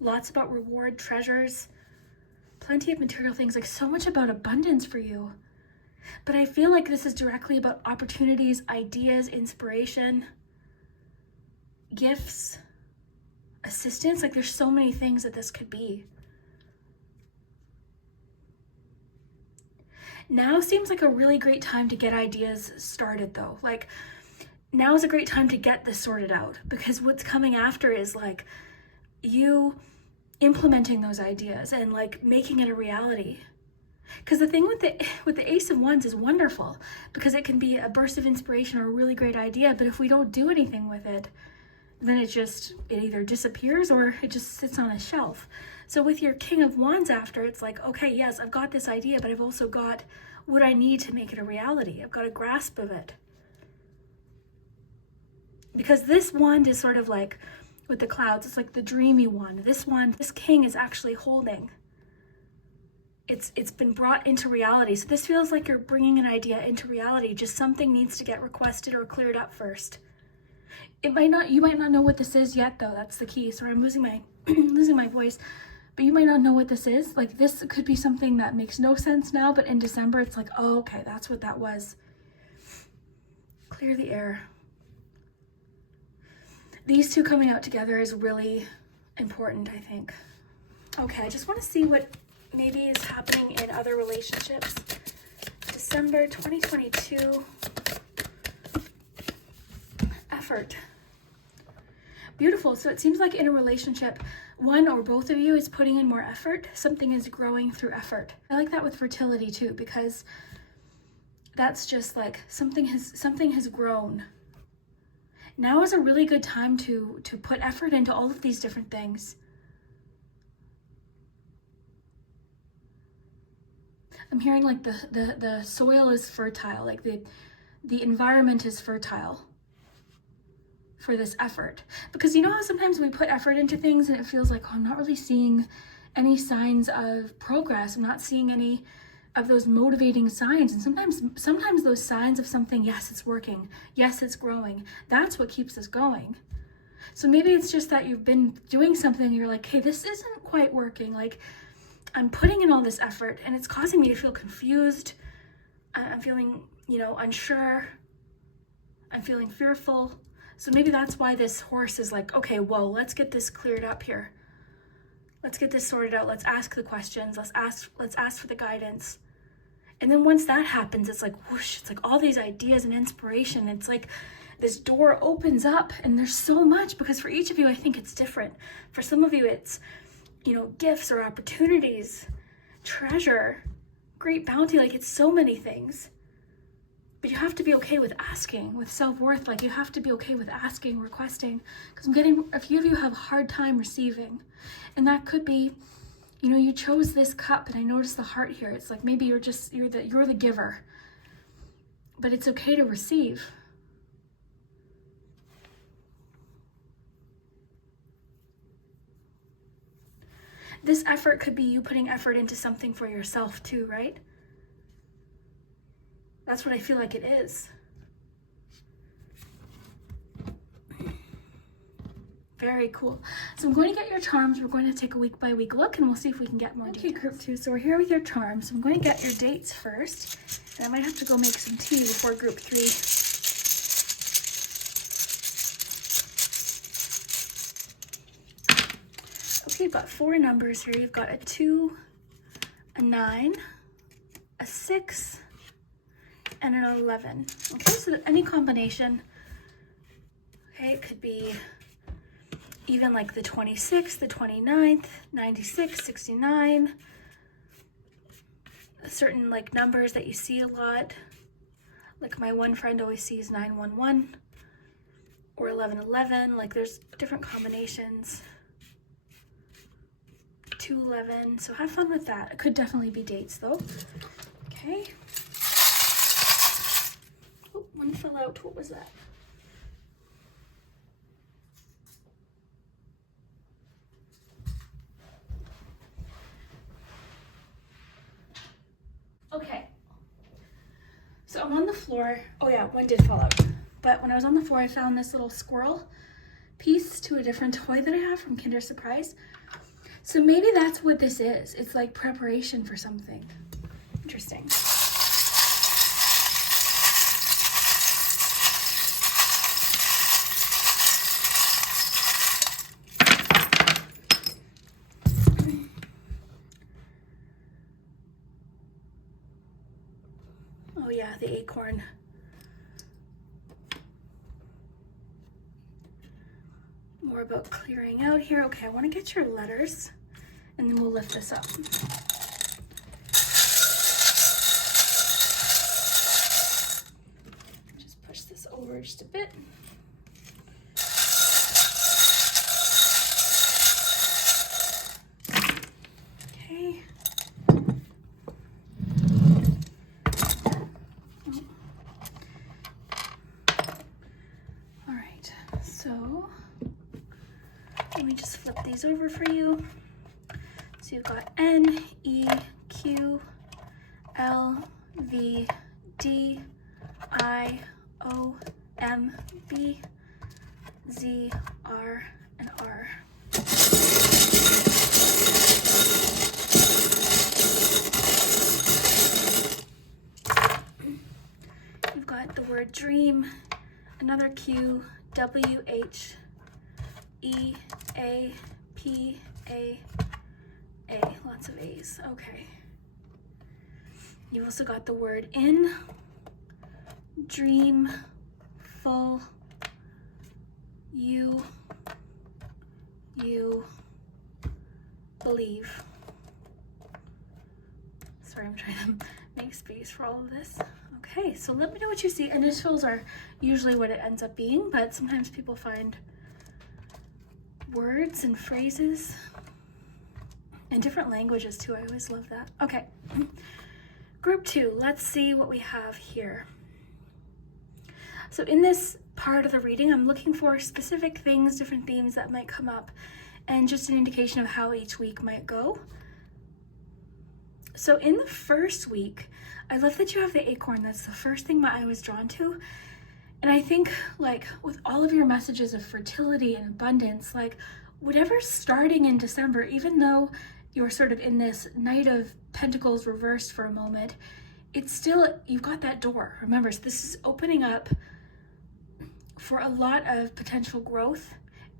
Lots about reward, treasures, plenty of material things, like so much about abundance for you. But I feel like this is directly about opportunities, ideas, inspiration, gifts, assistance. Like there's so many things that this could be. Now seems like a really great time to get ideas started though. Like now is a great time to get this sorted out, because what's coming after is like you implementing those ideas and like making it a reality. Because the thing with the Ace of Wands is wonderful, because it can be a burst of inspiration or a really great idea, but if we don't do anything with it, then it either disappears or it just sits on a shelf. So with your King of Wands after, it's like, okay, yes, I've got this idea, but I've also got what I need to make it a reality. I've got a grasp of it. Because this wand is sort of like, with the clouds, it's like the dreamy one. This king is actually holding. It's been brought into reality. So this feels like you're bringing an idea into reality. Just something needs to get requested or cleared up first. You might not know what this is yet though. That's the key. Sorry, I'm losing my voice. But you might not know what this is. Like this could be something that makes no sense now, but in December it's like, oh, okay, that's what that was. Clear the air. These two coming out together is really important, I think. Okay, I just want to see what maybe is happening in other relationships. December 2022. Effort. Beautiful. So it seems like in a relationship, one or both of you is putting in more effort. Something is growing through effort. I like that with fertility too, because that's just like something has grown. Now is a really good time to put effort into all of these different things. I'm hearing like the soil is fertile, like the environment is fertile for this effort. Because you know how sometimes we put effort into things and it feels like, oh, I'm not really seeing any signs of progress. I'm not seeing any of those motivating signs. And sometimes those signs of something, yes, it's working, yes, it's growing, that's what keeps us going. So maybe it's just that you've been doing something and you're like, hey, this isn't quite working. Like, I'm putting in all this effort and it's causing me to feel confused. I'm feeling, unsure. I'm feeling fearful. So maybe that's why this horse is like, okay, whoa, let's get this cleared up here. Let's get this sorted out. Let's ask the questions. Let's ask for the guidance. And then once that happens, it's like whoosh, it's like all these ideas and inspiration. It's like this door opens up and there's so much, because for each of you, I think it's different. For some of you, it's, gifts or opportunities, treasure, great bounty, like it's so many things. But you have to be okay with asking, with self-worth. Like you have to be okay with asking, requesting, because I'm getting a few of you have a hard time receiving. And that could be, you chose this cup, and I noticed the heart here. It's like maybe you're the giver, but it's okay to receive. This effort could be you putting effort into something for yourself too, right? That's what I feel like it is. Very cool. So I'm going to get your charms. We're going to take a week by week look, and we'll see if we can get more details. Okay, group 2. So we're here with your charms. So I'm going to get your dates first, and I might have to go make some tea before group 3. Okay, you've got 4 numbers here. You've got a 2, a 9, a 6, and an 11. Okay, so any combination. Okay, it could be even like the 26th, the 29th, 96, 69. Certain like numbers that you see a lot. Like my one friend always sees 911 or 1111. Like there's different combinations. 211. So have fun with that. It could definitely be dates though. Okay. Oh, one fell out. What was that? Okay. So I'm on the floor. Oh yeah, one did fall out. But when I was on the floor, I found this little squirrel piece to a different toy that I have from Kinder Surprise. So maybe that's what this is. It's like preparation for something. Interesting. Oh yeah, the acorn. More about clearing out here. Okay, I want to get your letters, and then we'll lift this up. Just push this over just a bit. Okay. All right, so let me just flip these over for you. So you've got N, E, Q, L, V, D, I, O, M, B, Z, R, and R. You've got the word dream, another Q, W, H, E, A, P, A, lots of A's. Okay. You've also got the word in, dream, full, you, believe. Sorry, I'm trying to make space for all of this. Okay, so let me know what you see. Initials are usually what it ends up being, but sometimes people find words and phrases in different languages too. I always love that. Okay, group 2, let's see what we have here. So in this part of the reading, I'm looking for specific things, different themes that might come up, and just an indication of how each week might go. So in the first week, I love that you have the acorn. That's the first thing my eye was drawn to. And I think like with all of your messages of fertility and abundance, like whatever's starting in December, even though you're sort of in this Knight of Pentacles reversed for a moment, it's still, you've got that door. Remember, so this is opening up for a lot of potential growth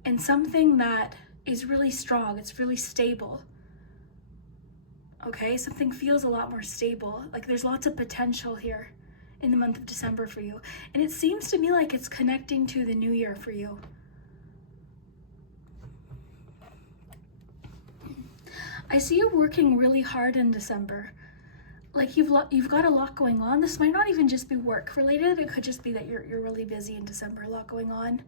and something that is really strong. It's really stable. Okay, something feels a lot more stable. Like there's lots of potential here in the month of December for you. And it seems to me like it's connecting to the new year for you. I see you working really hard in December. Like you've got a lot going on. This might not even just be work related. It could just be that you're really busy in December, a lot going on.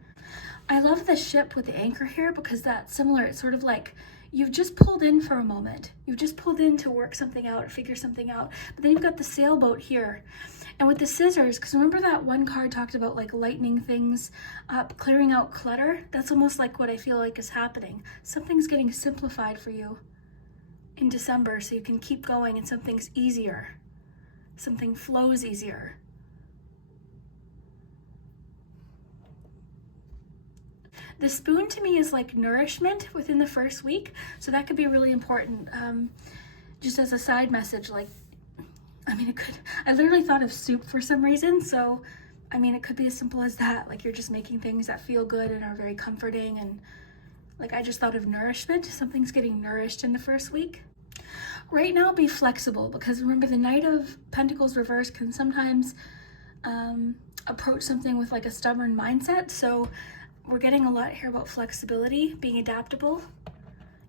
I love the ship with the anchor here because that's similar. It's sort of like you've just pulled in for a moment. You've just pulled in to work something out or figure something out. But then you've got the sailboat here. And with the scissors, because remember that one card talked about like lightening things up, clearing out clutter? That's almost like what I feel like is happening. Something's getting simplified for you in December so you can keep going and something's easier. Something flows easier. The spoon to me is like nourishment within the first week. So that could be really important. Just as a side message, like, I mean, it could, I literally thought of soup for some reason. So, I mean, it could be as simple as that. Like you're just making things that feel good and are very comforting. And like, I just thought of nourishment. Something's getting nourished in the first week. Right now, be flexible because remember the Knight of Pentacles reverse can sometimes approach something with like a stubborn mindset. So we're getting a lot here about flexibility, being adaptable.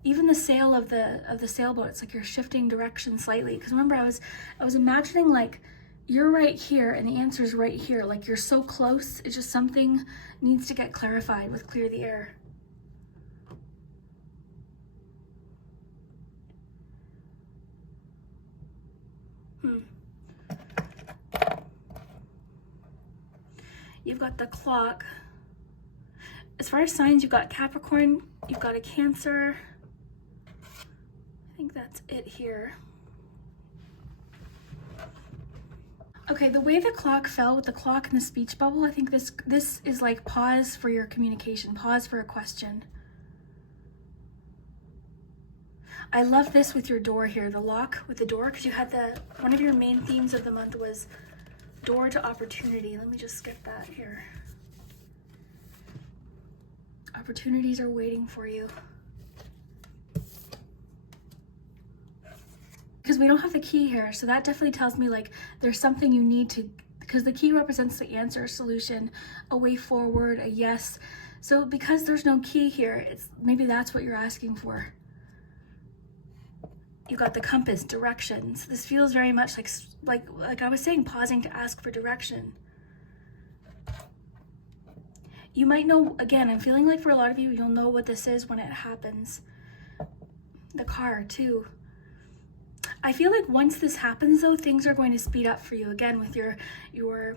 Even the sail of the sailboat, it's like you're shifting direction slightly. Because remember, I was imagining like you're right here and the answer is right here. Like you're so close. It's just something needs to get clarified with clear the air. You've got the clock. As far as signs, you've got Capricorn, you've got a Cancer. I think that's it here. Okay, the way the clock fell with the clock and the speech bubble, I think this is like pause for your communication, pause for a question. I love this with your door here, the lock with the door, because you had one of your main themes of the month was door to opportunity. Let me just get that here. Opportunities are waiting for you. Because we don't have the key here, so that definitely tells me like there's something you need to, because the key represents the answer, solution, a way forward, a yes. So because there's no key here, it's maybe that's what you're asking for. You got the compass, directions. This feels very much like I was saying, pausing to ask for direction. You might know, again, I'm feeling like for a lot of you, you'll know what this is when it happens. The car too. I feel like once this happens though, things are going to speed up for you. Again, with your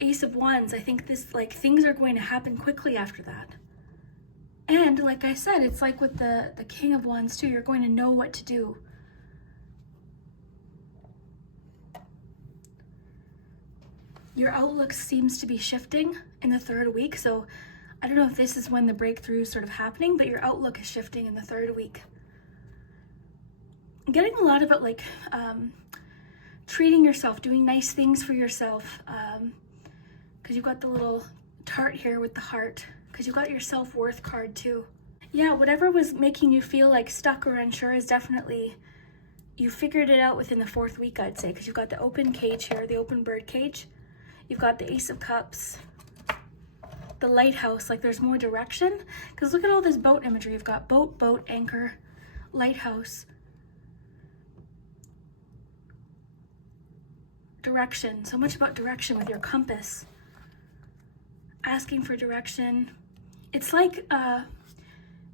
Ace of Wands, I think this, like, things are going to happen quickly after that. And like I said, it's like with the King of Wands too, you're going to know what to do. Your outlook seems to be shifting in the third week. So I don't know if this is when the breakthrough is sort of happening, but your outlook is shifting in the third week. I'm getting a lot about like treating yourself, doing nice things for yourself. Because you've got the little tart here with the heart, because you've got your self-worth card too. Yeah, whatever was making you feel like stuck or unsure is definitely, you figured it out within the fourth week, I'd say, because you've got the open cage here, the open bird cage. You've got the Ace of Cups, the lighthouse, like there's more direction. Because look at all this boat imagery. You've got boat, boat, anchor, lighthouse. Direction, so much about direction with your compass. Asking for direction. It's like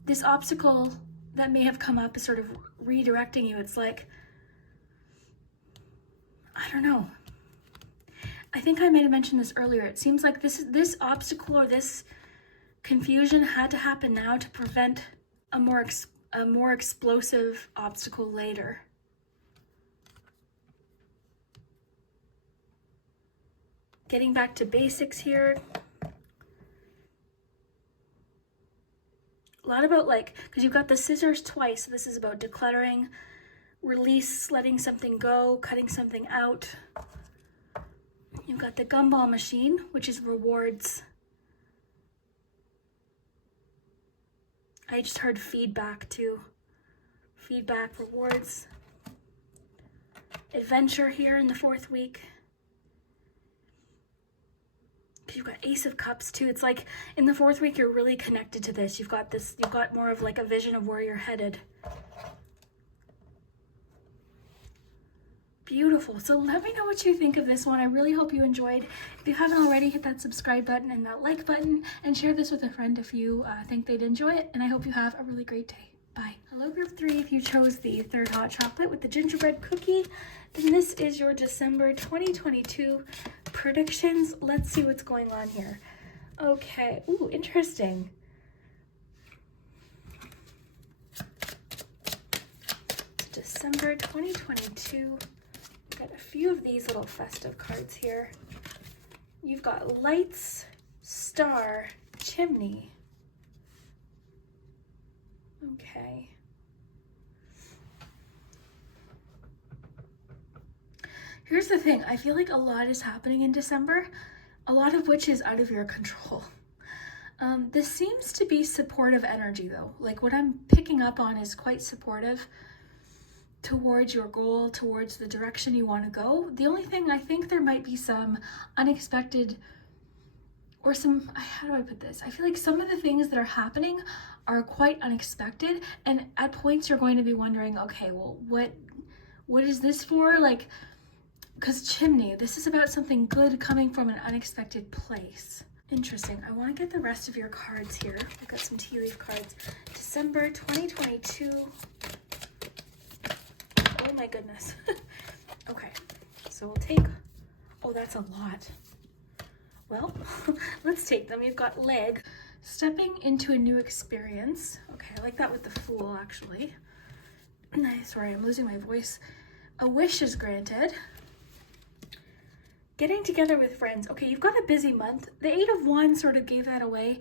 this obstacle that may have come up is sort of redirecting you. It's like, I don't know. I think I might have mentioned this earlier. It seems like this obstacle or this confusion had to happen now to prevent a more explosive obstacle later. Getting back to basics here. A lot about like, because you've got the scissors twice, so this is about decluttering, release, letting something go, cutting something out. You've got the gumball machine, which is rewards. I just heard feedback too. Feedback, rewards. Adventure here in the 4th week. You've got Ace of Cups too. It's like in the 4th week, you're really connected to this. You've got more of like a vision of where you're headed. Beautiful. So let me know what you think of this one. I really hope you enjoyed. If you haven't already, hit that subscribe button and that like button, and share this with a friend if you think they'd enjoy it. And I hope you have a really great day. Bye. Hello, group 3. If you chose the 3rd hot chocolate with the gingerbread cookie, then this is your December 2022 predictions. Let's see what's going on here. Okay. Ooh, interesting. December 2022. Got a few of these little festive cards here. You've got lights, star, chimney. Okay. Here's the thing. I feel like a lot is happening in December, a lot of which is out of your control. This seems to be supportive energy though. Like what I'm picking up on is quite supportive towards your goal, towards the direction you want to go. The only thing, I think there might be some unexpected or some, how do I put this? I feel like some of the things that are happening are quite unexpected, and at points you're going to be wondering, okay, well, what is this for? Like, because chimney, this is about something good coming from an unexpected place. Interesting. I want to get the rest of your cards here. I've got some tea leaf cards. December 2022. Oh my goodness. Okay, so we'll take, oh, that's a lot. Well, let's take them. We've got leg, stepping into a new experience. Okay, I like that with the Fool, actually. Sorry, I'm losing my voice. A wish is granted. Getting together with friends. Okay, you've got a busy month. The 8 of Wands sort of gave that away.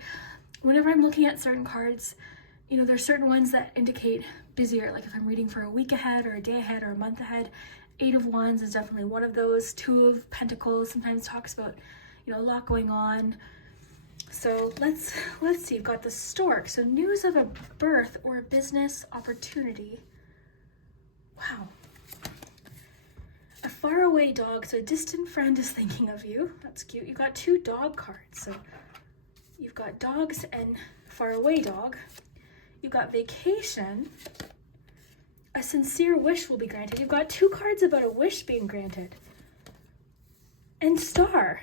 Whenever I'm looking at certain cards, you know, there's certain ones that indicate busier, like if I'm reading for a week ahead or a day ahead or a month ahead. 8 of Wands is definitely one of those. 2 of Pentacles sometimes talks about, you know, a lot going on. So let's see. You've got the Stork. So news of a birth or a business opportunity. Wow. A faraway dog. So a distant friend is thinking of you. That's cute. You've got 2 dog cards. So you've got dogs and faraway dog. You've got vacation. A sincere wish will be granted. You've got 2 cards about a wish being granted. And star.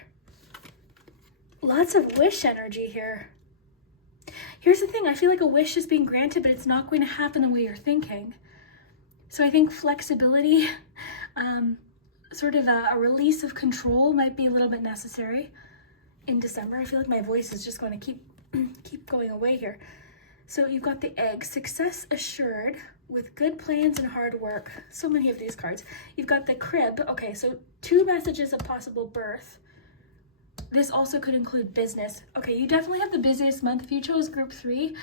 Lots of wish energy here. Here's the thing. I feel like a wish is being granted, but it's not going to happen the way you're thinking. So I think flexibility, sort of a release of control might be a little bit necessary in December. I feel like my voice is just going to keep going away here. So you've got the egg, success assured with good plans and hard work. So many of these cards. You've got the crib. Okay, so 2 messages of possible birth. This also could include business. Okay, you definitely have the busiest month. If you chose group 3,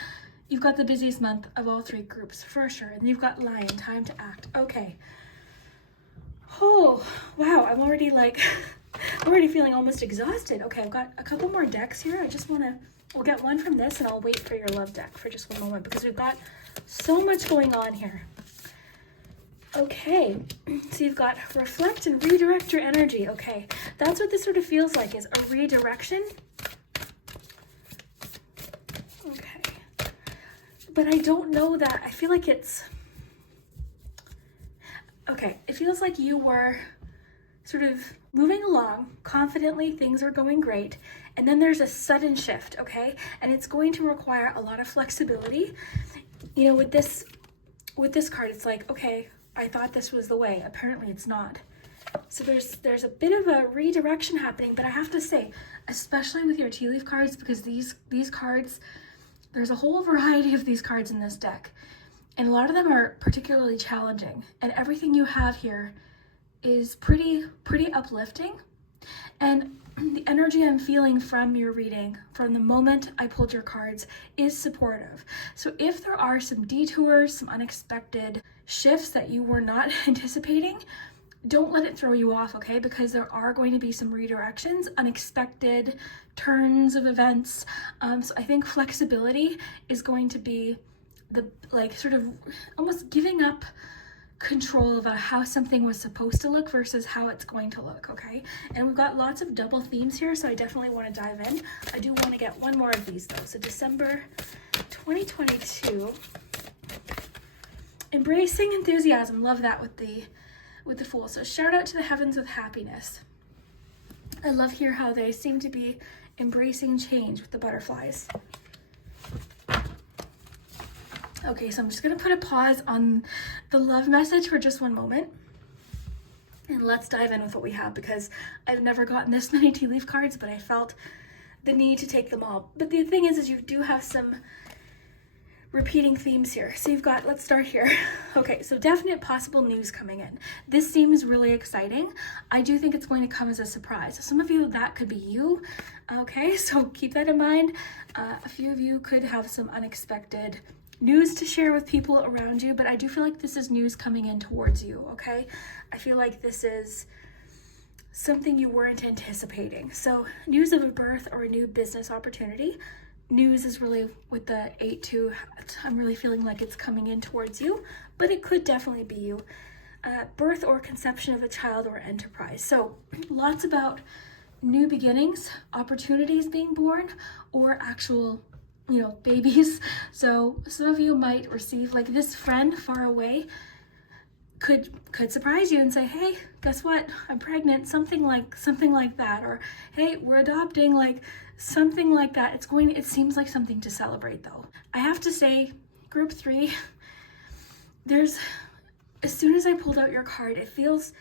you've got the busiest month of all 3 groups for sure. And you've got lion, time to act. Okay. Oh, wow, I'm already like, already feeling almost exhausted. Okay, I've got a couple more decks here. I just want to, we'll get one from this and I'll wait for your love deck for just one moment because we've got so much going on here. Okay, so you've got reflect and redirect your energy. Okay, that's what this sort of feels like, is a redirection. Okay, but I don't know that, I feel like it's, okay, it feels like you were sort of moving along confidently, things are going great, and then there's a sudden shift, okay? And it's going to require a lot of flexibility. You know, with this card, it's like, okay, I thought this was the way. Apparently it's not. So there's a bit of a redirection happening, but I have to say, especially with your tea leaf cards, because these cards, there's a whole variety of these cards in this deck, and a lot of them are particularly challenging, and everything you have here is pretty uplifting. And the energy I'm feeling from your reading, from the moment I pulled your cards, is supportive. So if there are some detours, some unexpected shifts that you were not anticipating, don't let it throw you off, okay? Because there are going to be some redirections, unexpected turns of events. So I think flexibility is going to be the, like, sort of almost giving up control about how something was supposed to look versus how it's going to look, okay? And we've got lots of double themes here, so I definitely want to dive in. I do want to get one more of these though. So December 2022, embracing enthusiasm. Love that with the Fool. So shout out to the heavens with happiness. I love here how they seem to be embracing change with the butterflies. Okay, so I'm just gonna put a pause on the love message for just one moment. And let's dive in with what we have, because I've never gotten this many tea leaf cards, but I felt the need to take them all. But the thing is you do have some repeating themes here. So you've got, let's start here. Okay, so definite possible news coming in. This seems really exciting. I do think it's going to come as a surprise. So some of you, that could be you. Okay, so keep that in mind. A few of you could have some unexpected news to share with people around you, but I do feel like this is news coming in towards you, okay? I feel like this is something you weren't anticipating. So news of a birth or a new business opportunity. News is really with the 8-2. I'm really feeling like it's coming in towards you, but it could definitely be you. Birth or conception of a child or enterprise. So lots about new beginnings, opportunities being born, or actual babies. So some of you might receive, like, this friend far away could surprise you and say, hey, guess what? I'm pregnant, something like that. Or, hey, we're adopting, like something like that. It seems like something to celebrate though. I have to say, group 3, as soon as I pulled out your card, it feels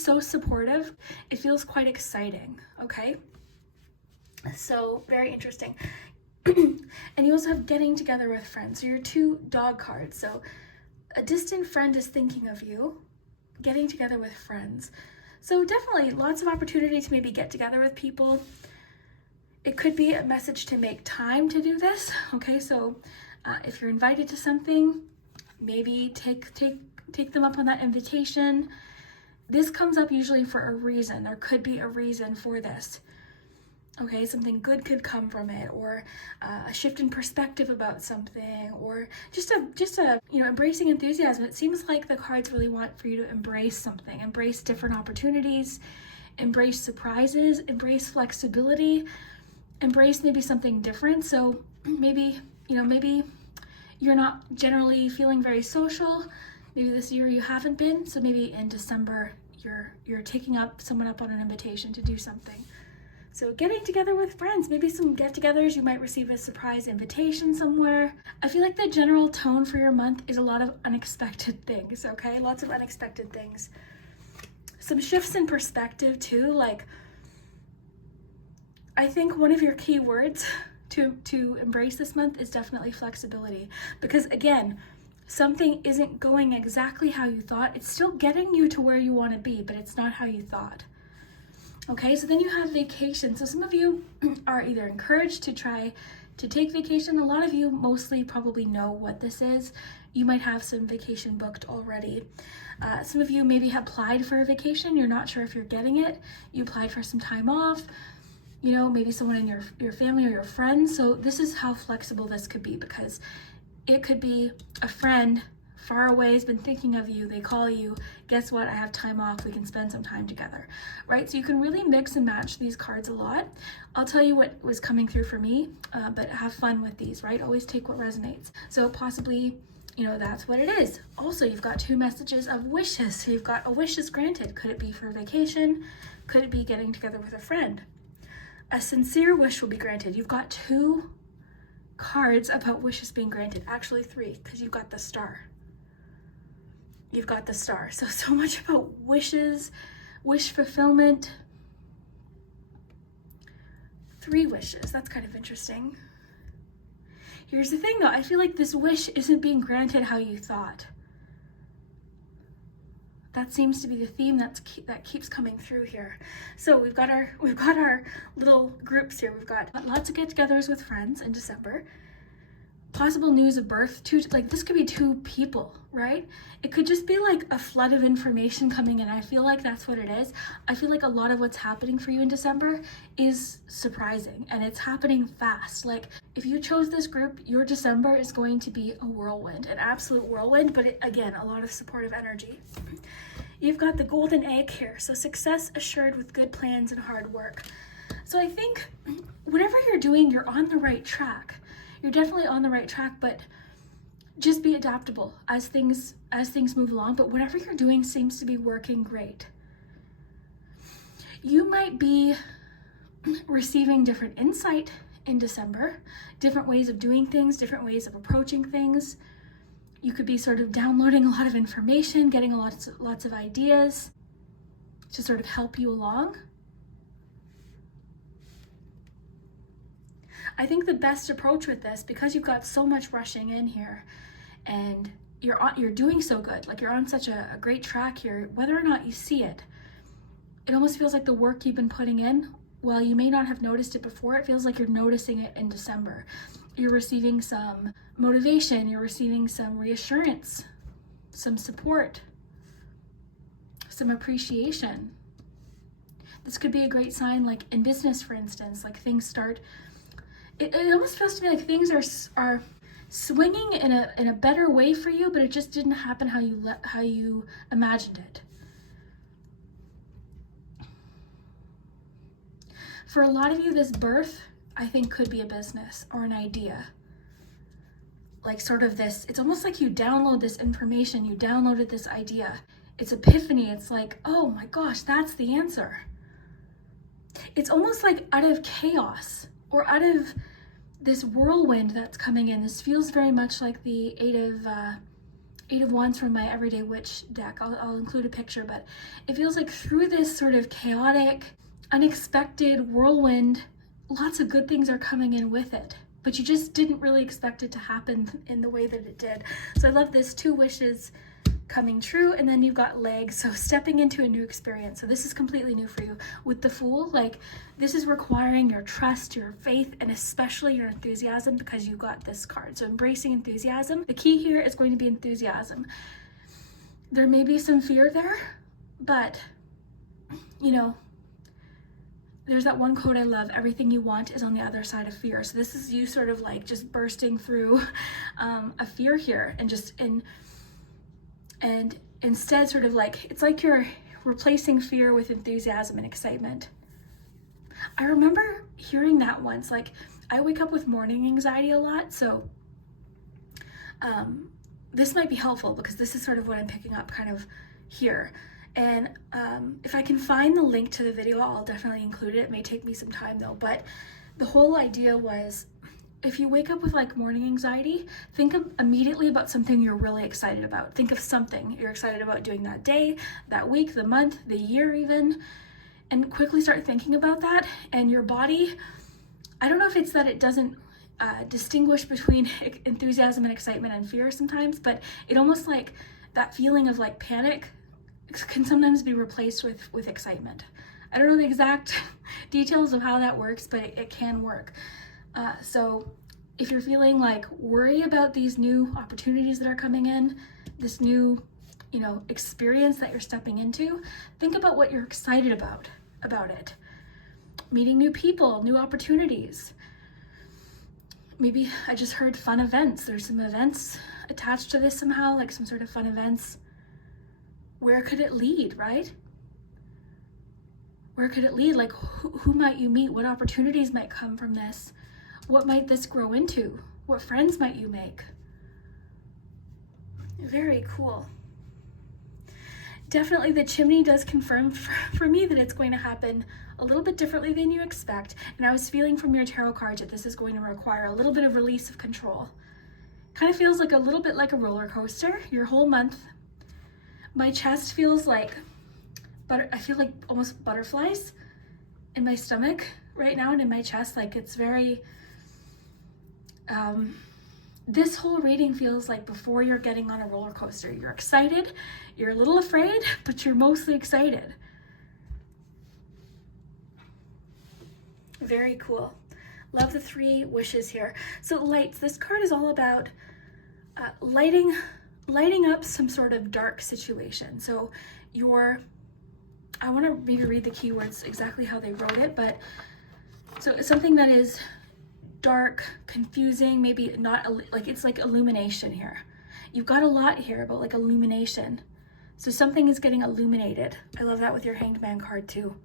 so supportive. It feels quite exciting, okay? So very interesting. And you also have getting together with friends. So your 2 dog cards. So a distant friend is thinking of you, getting together with friends. So definitely lots of opportunity to maybe get together with people. It could be a message to make time to do this. Okay, so if you're invited to something, maybe take them up on that invitation. This comes up usually for a reason. There could be a reason for this. Okay, something good could come from it, or a shift in perspective about something, or just a embracing enthusiasm. It seems like the cards really want for you to embrace something, embrace different opportunities, embrace surprises, embrace flexibility, embrace maybe something different. So maybe you're not generally feeling very social. Maybe this year you haven't been. So maybe in December you're taking someone up on an invitation to do something. So getting together with friends, maybe some get-togethers, you might receive a surprise invitation somewhere. I feel like the general tone for your month is a lot of unexpected things, okay? Lots of unexpected things. Some shifts in perspective too, like I think one of your key words to embrace this month is definitely flexibility. Because again, something isn't going exactly how you thought. It's still getting you to where you want to be, but it's not how you thought. Okay, so then you have vacation. So some of you are either encouraged to try to take vacation. A lot of you mostly probably know what this is. You might have some vacation booked already. Some of you maybe have applied for a vacation. You're not sure if you're getting it. You applied for some time off. Maybe someone in your family or your friends. So this is how flexible this could be, because it could be a friend far away has been thinking of you. They call you, guess what? I have time off. We can spend some time together, right? So you can really mix and match these cards a lot. I'll tell you what was coming through for me, but have fun with these, right? Always take what resonates. So possibly, that's what it is. Also, you've got 2 messages of wishes. So you've got a wish is granted. Could it be for vacation? Could it be getting together with a friend? A sincere wish will be granted. You've got 2 cards about wishes being granted. Actually 3, because you've got the star. You've got the star. So much about wishes, wish fulfillment. 3 wishes. That's kind of interesting. Here's the thing though. I feel like this wish isn't being granted how you thought. That seems to be the theme that keeps coming through here. So we've got our little groups here. We've got lots of get-togethers with friends in December. Possible news of birth, like this could be 2 people, right? It could just be like a flood of information coming in. I feel like that's what it is. I feel like a lot of what's happening for you in December is surprising, and it's happening fast. Like if you chose this group, your December is going to be a whirlwind, an absolute whirlwind, but again, a lot of supportive energy. You've got the golden egg here, so success assured with good plans and hard work. So I think whatever you're doing, you're on the right track. You're definitely on the right track, but just be adaptable as things move along. But whatever you're doing seems to be working great. You might be receiving different insight in December, different ways of doing things, different ways of approaching things. You could be sort of downloading a lot of information, getting lots of ideas to sort of help you along. I think the best approach with this, because you've got so much rushing in here and you're doing so good, like you're on such a great track here, whether or not you see it, it almost feels like the work you've been putting in, while you may not have noticed it before, it feels like you're noticing it in December. You're receiving some motivation, you're receiving some reassurance, some support, some appreciation. This could be a great sign, like in business, for instance, like things start. It almost feels to me like things are swinging in a better way for you, but it just didn't happen how you imagined it. For a lot of you, this birth, I think, could be a business or an idea. Like sort of this, it's almost like you download this information, you downloaded this idea. It's epiphany. It's like, oh my gosh, that's the answer. It's almost like out of chaos or out of this whirlwind that's coming in. This feels very much like the Eight of Wands from my Everyday Witch deck. I'll include a picture, but it feels like through this sort of chaotic, unexpected whirlwind, lots of good things are coming in with it, but you just didn't really expect it to happen in the way that it did. So I love this 2 wishes coming true, and then you've got legs, so stepping into a new experience. So this is completely new for you. With the Fool, like this is requiring your trust, your faith, and especially your enthusiasm, because you got this card. So embracing enthusiasm. The key here is going to be enthusiasm. There may be some fear there, but you know, there's that one quote I love, everything you want is on the other side of fear. So this is you sort of like just bursting through a fear here, and instead sort of like, it's like you're replacing fear with enthusiasm and excitement. I remember hearing that once. Like I wake up with morning anxiety a lot, so this might be helpful because this is sort of what I'm picking up kind of here. And if I can find the link to the video, I'll definitely include it. It may take me some time though, but the whole idea was, if you wake up with like morning anxiety, think immediately about something you're really excited about. Think of something you're excited about doing that day, that week, the month, the year even, and quickly start thinking about that. And your body, I don't know if it's that it doesn't distinguish between enthusiasm and excitement and fear sometimes, but it almost like that feeling of like panic can sometimes be replaced with excitement. I don't know the exact details of how that works, but it can work. So if you're feeling like worry about these new opportunities that are coming in, this new, experience that you're stepping into, think about what you're excited about it. Meeting new people, new opportunities. Maybe I just heard fun events. There's some events attached to this somehow, like some sort of fun events. Where could it lead, right? Where could it lead? Like who might you meet? What opportunities might come from this? What might this grow into? What friends might you make? Very cool. Definitely the chimney does confirm for me that it's going to happen a little bit differently than you expect. And I was feeling from your tarot cards that this is going to require a little bit of release of control. Kind of feels like a little bit like a roller coaster, your whole month. My chest feels like, I feel like almost butterflies in my stomach right now and in my chest. Like it's very, this whole reading feels like before you're getting on a roller coaster. You're excited, you're a little afraid, but you're mostly excited. Very cool. Love the 3 wishes here. So lights, this card is all about lighting up some sort of dark situation. So I want to maybe read the keywords exactly how they wrote it, but so it's something that is dark, confusing, maybe not, like it's like illumination here. You've got a lot here about like illumination. So something is getting illuminated. I love that with your Hanged Man card too.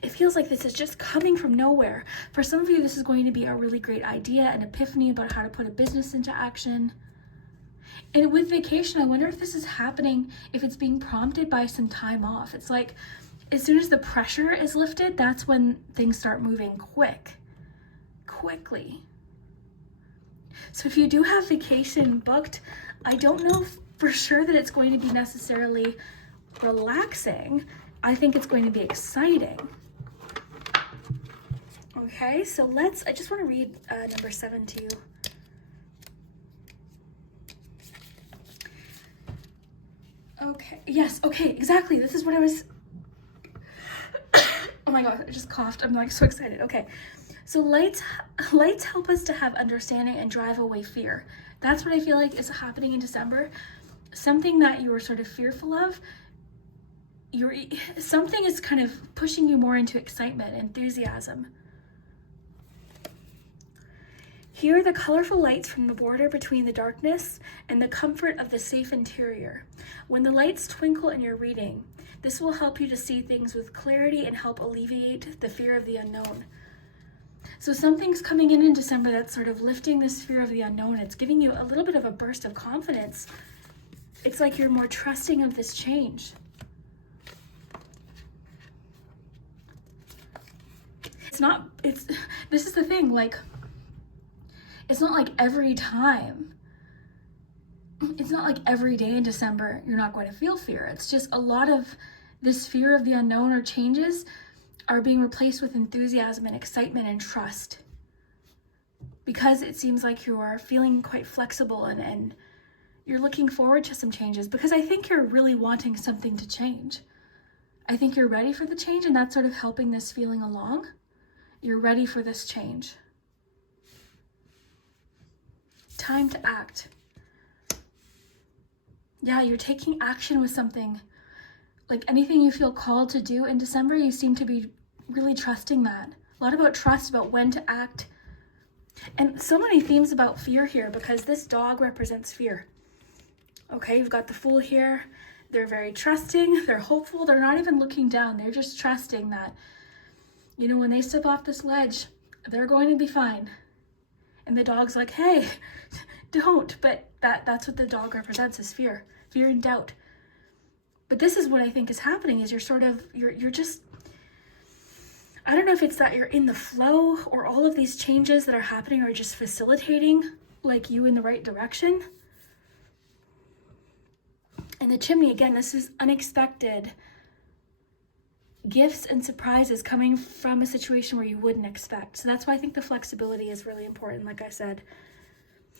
It feels like this is just coming from nowhere. For some of you, this is going to be a really great idea, an epiphany about how to put a business into action. And with vacation, I wonder if this is happening, if it's being prompted by some time off. It's like, as soon as the pressure is lifted, that's when things start moving quickly. So if you do have vacation booked, I don't know for sure that it's going to be necessarily relaxing. I think it's going to be exciting. Okay, so I just want to read number 7 to you. Okay, yes, okay, exactly. This is what I was, oh my God, I just coughed. I'm like so excited. Okay, so lights help us to have understanding and drive away fear. That's what I feel like is happening in December. Something that you were sort of fearful of, something is kind of pushing you more into excitement, enthusiasm. Here are the colorful lights from the border between the darkness and the comfort of the safe interior. When the lights twinkle in your reading, this will help you to see things with clarity and help alleviate the fear of the unknown. So something's coming in December that's sort of lifting this fear of the unknown. It's giving you a little bit of a burst of confidence. It's like you're more trusting of this change. This is the thing, like, it's not like every time, it's not like every day in December you're not going to feel fear. It's just a lot of this fear of the unknown or changes are being replaced with enthusiasm and excitement and trust. Because it seems like you're feeling quite flexible and you're looking forward to some changes, because I think you're really wanting something to change. I think you're ready for the change, and that's sort of helping this feeling along. You're ready for this change. Time to act. Yeah, you're taking action with something. Like anything you feel called to do in December, you seem to be really trusting that. A lot about trust, about when to act. And so many themes about fear here, because this dog represents fear. Okay, you've got the Fool here. They're very trusting, they're hopeful, they're not even looking down. They're just trusting that, you know, when they step off this ledge, they're going to be fine. And the dog's like, hey, don't. But that's what the dog represents, is fear and doubt. But this is what I think is happening, is you're just, I don't know if it's that you're in the flow, or all of these changes that are happening are just facilitating like you in the right direction. And the chimney, again, this is unexpected gifts and surprises coming from a situation where you wouldn't expect. So that's why I think the flexibility is really important, like I said.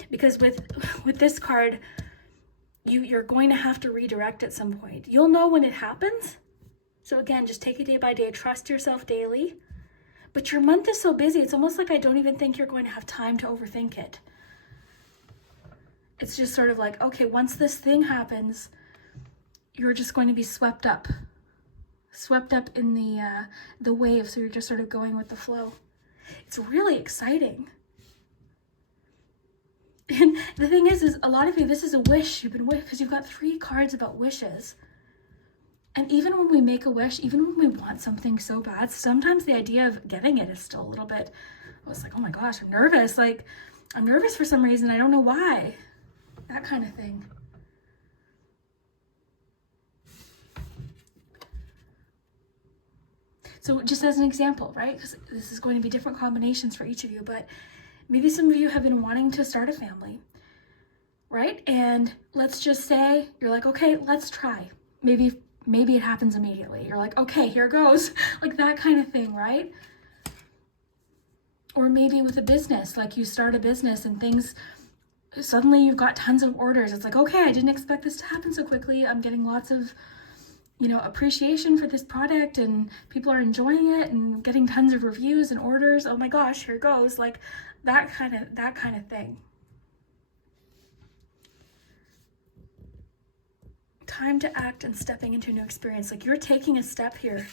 Because with this card, you're going to have to redirect at some point. You'll know when it happens. So again, just take it day by day, trust yourself daily. But your month is so busy, it's almost like I don't even think you're going to have time to overthink it. It's just sort of like, okay, once this thing happens, you're just going to be swept up in the wave. So you're just sort of going with the flow. It's really exciting. And the thing is a lot of you, this is a wish you've been wished, because you've got 3 cards about wishes. And even when we make a wish, even when we want something so bad, sometimes the idea of getting it is still a little bit, I was like, oh my gosh, I'm nervous. Like, I'm nervous for some reason. I don't know why. That kind of thing. So just as an example, right? Because this is going to be different combinations for each of you, but maybe some of you have been wanting to start a family, right? And let's just say you're like, okay, let's try. Maybe it happens immediately. You're like, okay, here goes. Like that kind of thing, right? Or maybe with a business, like you start a business and things, suddenly you've got tons of orders. It's like, okay, I didn't expect this to happen so quickly. I'm getting lots of, appreciation for this product, and people are enjoying it and getting tons of reviews and orders. Oh my gosh, here goes. Like that kind of thing. Time to act and stepping into a new experience. Like you're taking a step here.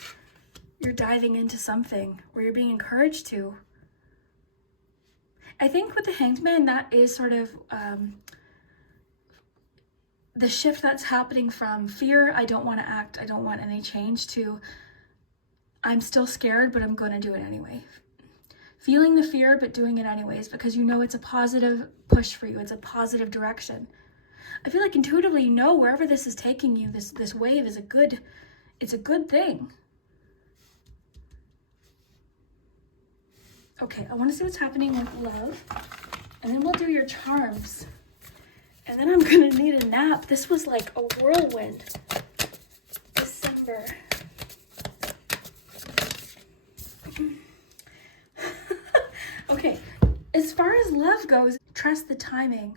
You're diving into something where you're being encouraged to. I think with the Hanged Man, that is sort of the shift that's happening from fear, I don't want to act, I don't want any change, to I'm still scared, but I'm going to do it anyway. Feeling the fear, but doing it anyways, because you know it's a positive push for you. It's a positive direction. I feel like intuitively you know wherever this is taking you, this wave is it's a good thing. Okay, I want to see what's happening with love, and then we'll do your charms. And then I'm going to need a nap. This was like a whirlwind. December. Okay, as far as love goes, trust the timing.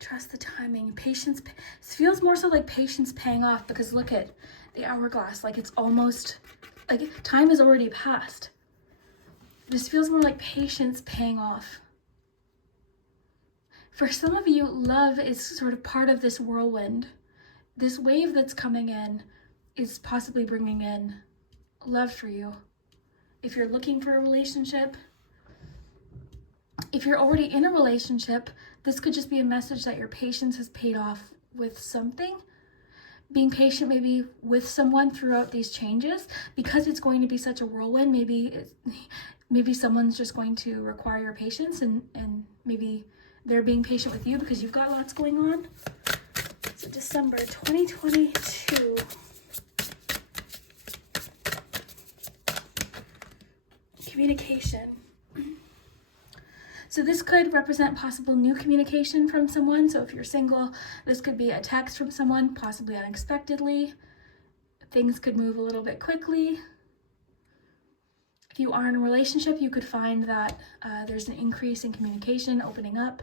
Trust the timing. Patience. This feels more so like patience paying off, because look at the hourglass. Like it's almost, like time has already passed. This feels more like patience paying off. For some of you, love is sort of part of this whirlwind. This wave that's coming in is possibly bringing in love for you. If you're looking for a relationship, if you're already in a relationship, this could just be a message that your patience has paid off with something. Being patient maybe with someone throughout these changes, because it's going to be such a whirlwind. Maybe someone's just going to require your patience, and maybe they're being patient with you because you've got lots going on. So December 2022. Communication. So this could represent possible new communication from someone. So if you're single, this could be a text from someone, possibly unexpectedly. Things could move a little bit quickly. If you are in a relationship, you could find that there's an increase in communication, opening up.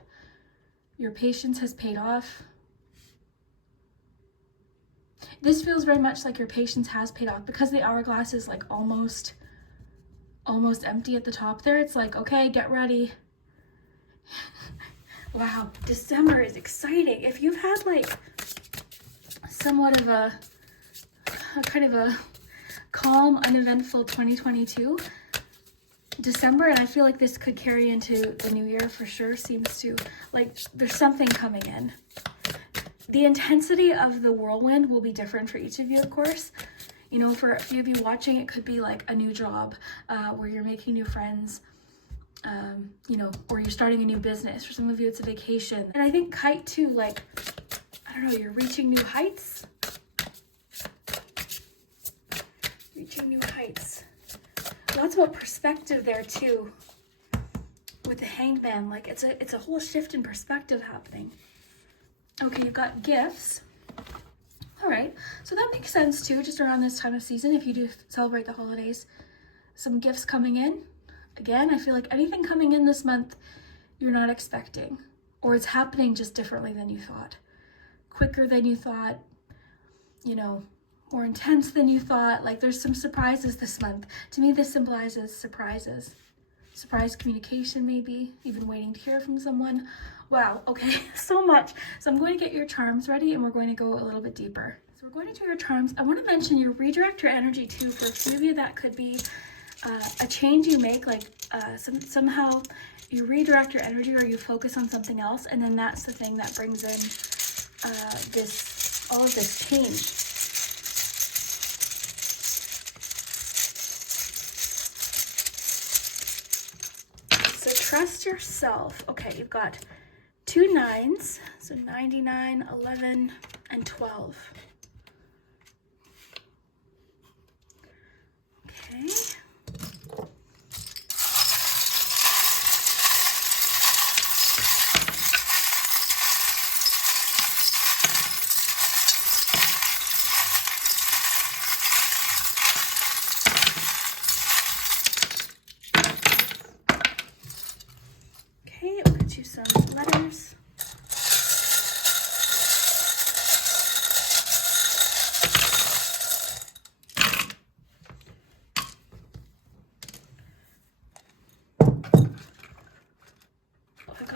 Your patience has paid off. This feels very much like your patience has paid off, because the hourglass is like almost empty at the top there. It's like, okay, get ready. Wow, December is exciting. If you've had like somewhat of a kind of a calm, uneventful 2022, December, and I feel like this could carry into the new year for sure, seems to, like, there's something coming in. The intensity of the whirlwind will be different for each of you, of course. For a few of you watching, it could be like a new job where you're making new friends, or you're starting a new business. For some of you, it's a vacation. And I think kite too, like, I don't know, you're reaching new heights. Reaching new heights. Lots about perspective there too. With the Hanged Man, like it's a whole shift in perspective happening. Okay, you've got gifts. All right, so that makes sense too, just around this time of season, if you do celebrate the holidays. Some gifts coming in. Again, I feel like anything coming in this month you're not expecting, or it's happening just differently than you thought. Quicker than you thought, more intense than you thought. Like there's some surprises this month. To me, this symbolizes surprises. Surprise communication, maybe, even waiting to hear from someone. Wow, okay, so much. So I'm going to get your charms ready, and we're going to go a little bit deeper. So we're going to do your charms. I want to mention you redirect your energy too. For a few of you, that could be a change you make, like somehow you redirect your energy, or you focus on something else, and then that's the thing that brings in all of this change. Trust yourself. Okay, you've got 2 9s, so 99, 11, and 12. Okay.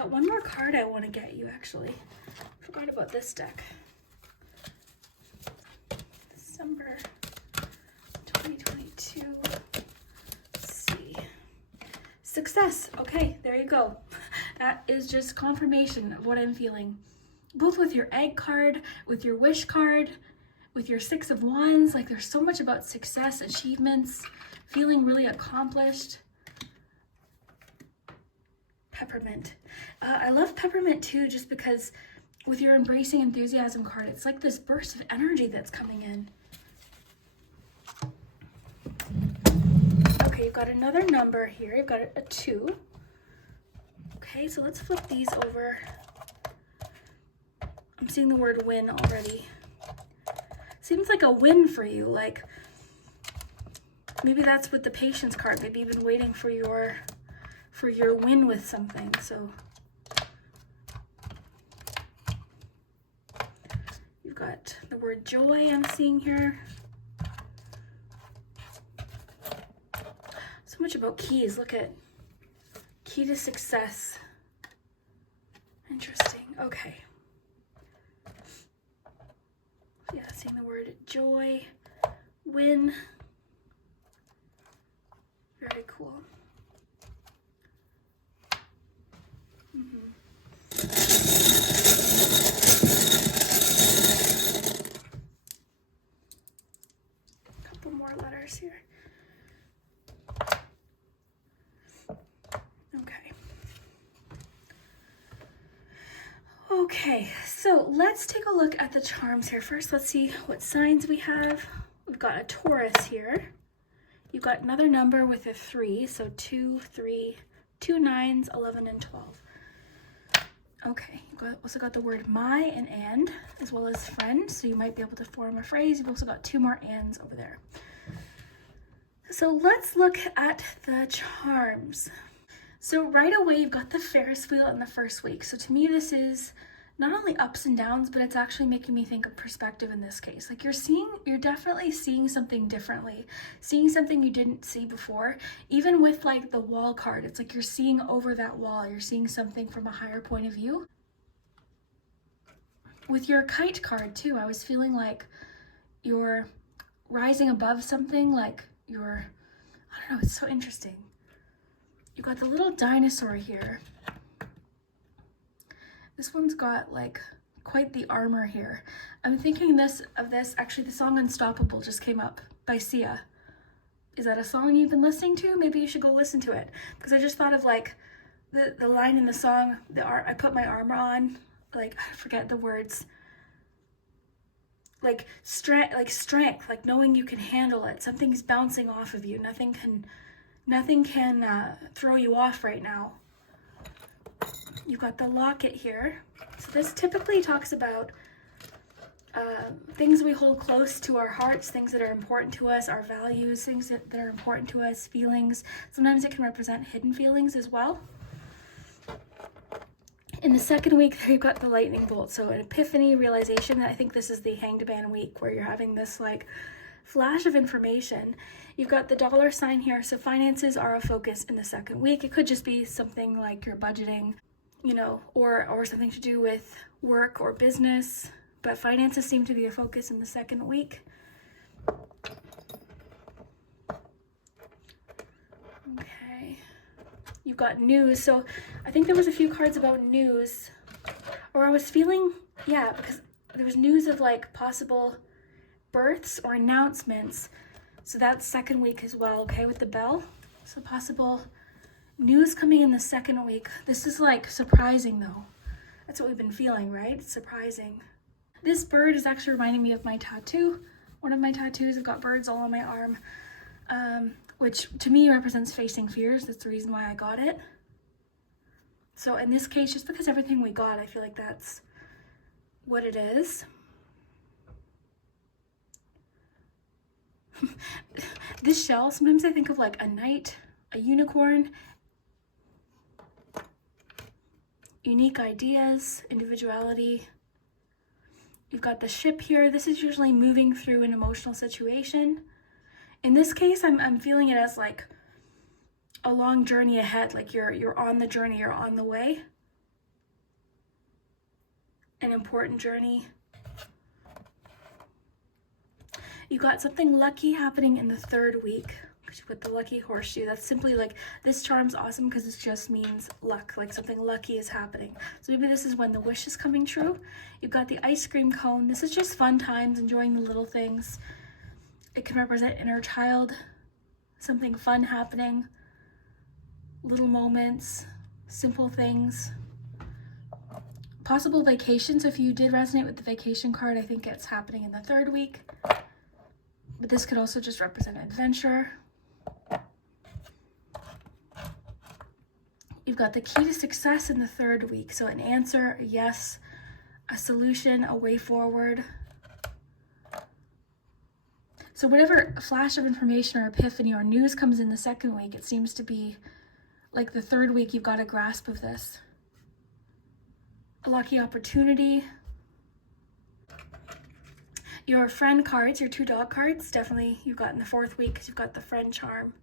got one more card I want to get you, actually. Forgot about this deck. December 2022. Let's see. Success. Okay, there you go. That is just confirmation of what I'm feeling. Both with your egg card, with your wish card, with your Six of Wands. Like, there's so much about success, achievements, feeling really accomplished. Peppermint. I love peppermint too, just because with your embracing enthusiasm card, it's like this burst of energy that's coming in. Okay, you've got another number here. You've got a 2. Okay, so let's flip these over. I'm seeing the word win already. Seems like a win for you. Like, maybe that's with the patience card. Maybe you've been waiting for your win with something. So you've got the word joy I'm seeing here. So much about keys. Look at key to success. Interesting. Okay. Yeah, seeing the word joy, win. Very cool. Couple more letters here. Okay, so let's take a look at the charms here. First, let's see what signs we have. We've got a Taurus here. You've got another number with a 3, so 2, 3, 2 9s, 11, and 12. Okay, you've also got the word my and, as well as friend, so you might be able to form a phrase. You've also got 2 more ands over there. So let's look at the charms. So right away, you've got the Ferris wheel in the first week. So to me, this is not only ups and downs, but it's actually making me think of perspective in this case. Like, you're definitely seeing something differently, seeing something you didn't see before. Even with like the wall card, it's like you're seeing over that wall. You're seeing something from a higher point of view. With your kite card too, I was feeling like you're rising above something, like I don't know, it's so interesting. You've got the little dinosaur here. This one's got like quite the armor here. I'm thinking of this, actually the song Unstoppable just came up by Sia. Is that a song you've been listening to? Maybe you should go listen to it. Because I just thought of like the line in the song, I put my armor on, like I forget the words. Like strength, like knowing you can handle it. Something's bouncing off of you. Nothing can throw you off right now. You've got the locket here. So this typically talks about things we hold close to our hearts, things that are important to us, our values, things that are important to us, feelings. Sometimes it can represent hidden feelings as well. In the second week, there you've got the lightning bolt. So an epiphany, realization. I think this is the hanged man week where you're having this like flash of information. You've got the dollar sign here. So finances are a focus in the second week. It could just be something like your budgeting, or something to do with work or business, but finances seem to be a focus in the second week. Okay, you've got news. So I think there was a few cards about news, or I was feeling, because there was news of like possible births or announcements. So that's second week as well, okay, with the bell. So possible news coming in the second week. This is like surprising though. That's what we've been feeling, right? It's surprising. This bird is actually reminding me of my tattoo. One of my tattoos, I've got birds all on my arm, which to me represents facing fears. That's the reason why I got it. So in this case, just because everything we got, I feel like that's what it is. This shell, sometimes I think of like a knight, a unicorn, unique ideas, individuality. You've got the ship here. This is usually moving through an emotional situation. In this case, I'm feeling it as like a long journey ahead, like you're on the journey, you're on the way. an important journey. You got something lucky happening in the 3rd week. You put the lucky horseshoe. That's simply like, this charm's awesome because it just means luck, like something lucky is happening. So maybe this is when the wish is coming true. You've got the ice cream cone. This is just fun times, enjoying the little things. It can represent inner child, something fun happening, little moments, simple things. Possible vacation. So if you did resonate with the vacation card, I think it's happening in the 3rd week. But this could also just represent adventure. You've got the key to success in the 3rd week. So an answer, a yes, a solution, a way forward. So whatever flash of information or epiphany or news comes in the 2nd week, it seems to be like the 3rd week, you've got a grasp of this. A lucky opportunity. Your friend cards, your 2 dog cards, definitely you've got in the 4th week because you've got the friend charm.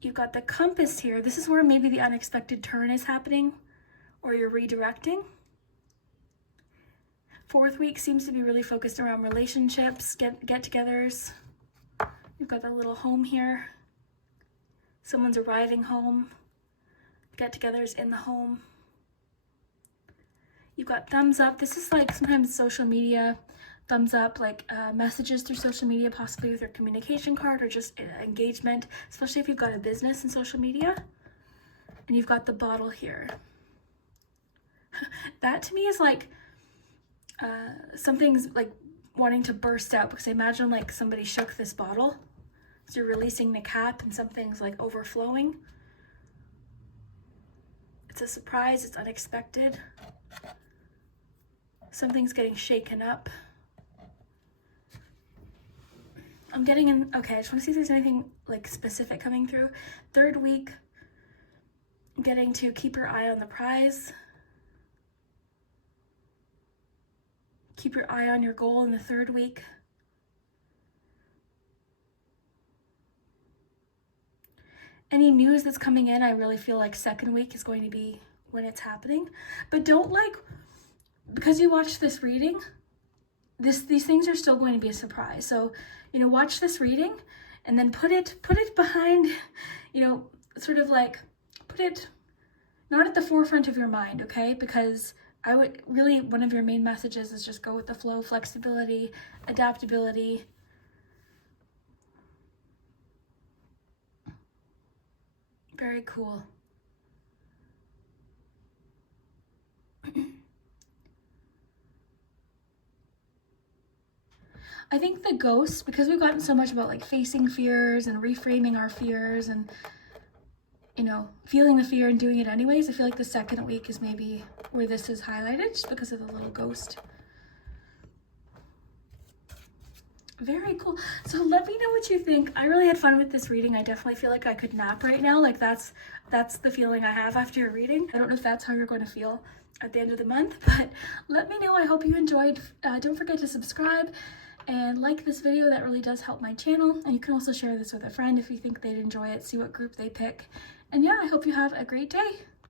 You've got the compass here. This is where maybe the unexpected turn is happening or you're redirecting. 4th week seems to be really focused around relationships, get-togethers. You've got the little home here. Someone's arriving home. Get-togethers in the home. You've got thumbs up. This is like sometimes social media, thumbs up, like messages through social media, possibly with your communication card or just engagement, especially if you've got a business in social media. And you've got the bottle here. That to me is like something's like wanting to burst out, because I imagine like somebody shook this bottle. So you're releasing the cap and something's like overflowing. It's a surprise, it's unexpected. Something's getting shaken up. I'm getting in, okay, I just want to see if there's anything like specific coming through. 3rd week, getting to keep your eye on the prize. Keep your eye on your goal in the 3rd week. Any news that's coming in, I really feel like 2nd week is going to be when it's happening. But don't like, because you watched this reading, these things are still going to be a surprise. So, you know, watch this reading and then put it behind, you know, sort of like put it not at the forefront of your mind, okay? Because I would really, one of your main messages is just go with the flow, flexibility, adaptability. Very cool. I think the ghosts, because we've gotten so much about like facing fears and reframing our fears and, you know, feeling the fear and doing it anyways, I feel like the 2nd week is maybe where this is highlighted just because of the little ghost. Very cool. So let me know what you think. I really had fun with this reading. I definitely feel like I could nap right now. Like that's the feeling I have after your reading. I don't know if that's how you're going to feel at the end of the month, but let me know. I hope you enjoyed. Don't forget to subscribe and like this video. That really does help my channel. And you can also share this with a friend if you think they'd enjoy it, see what group they pick. And yeah, I hope you have a great day.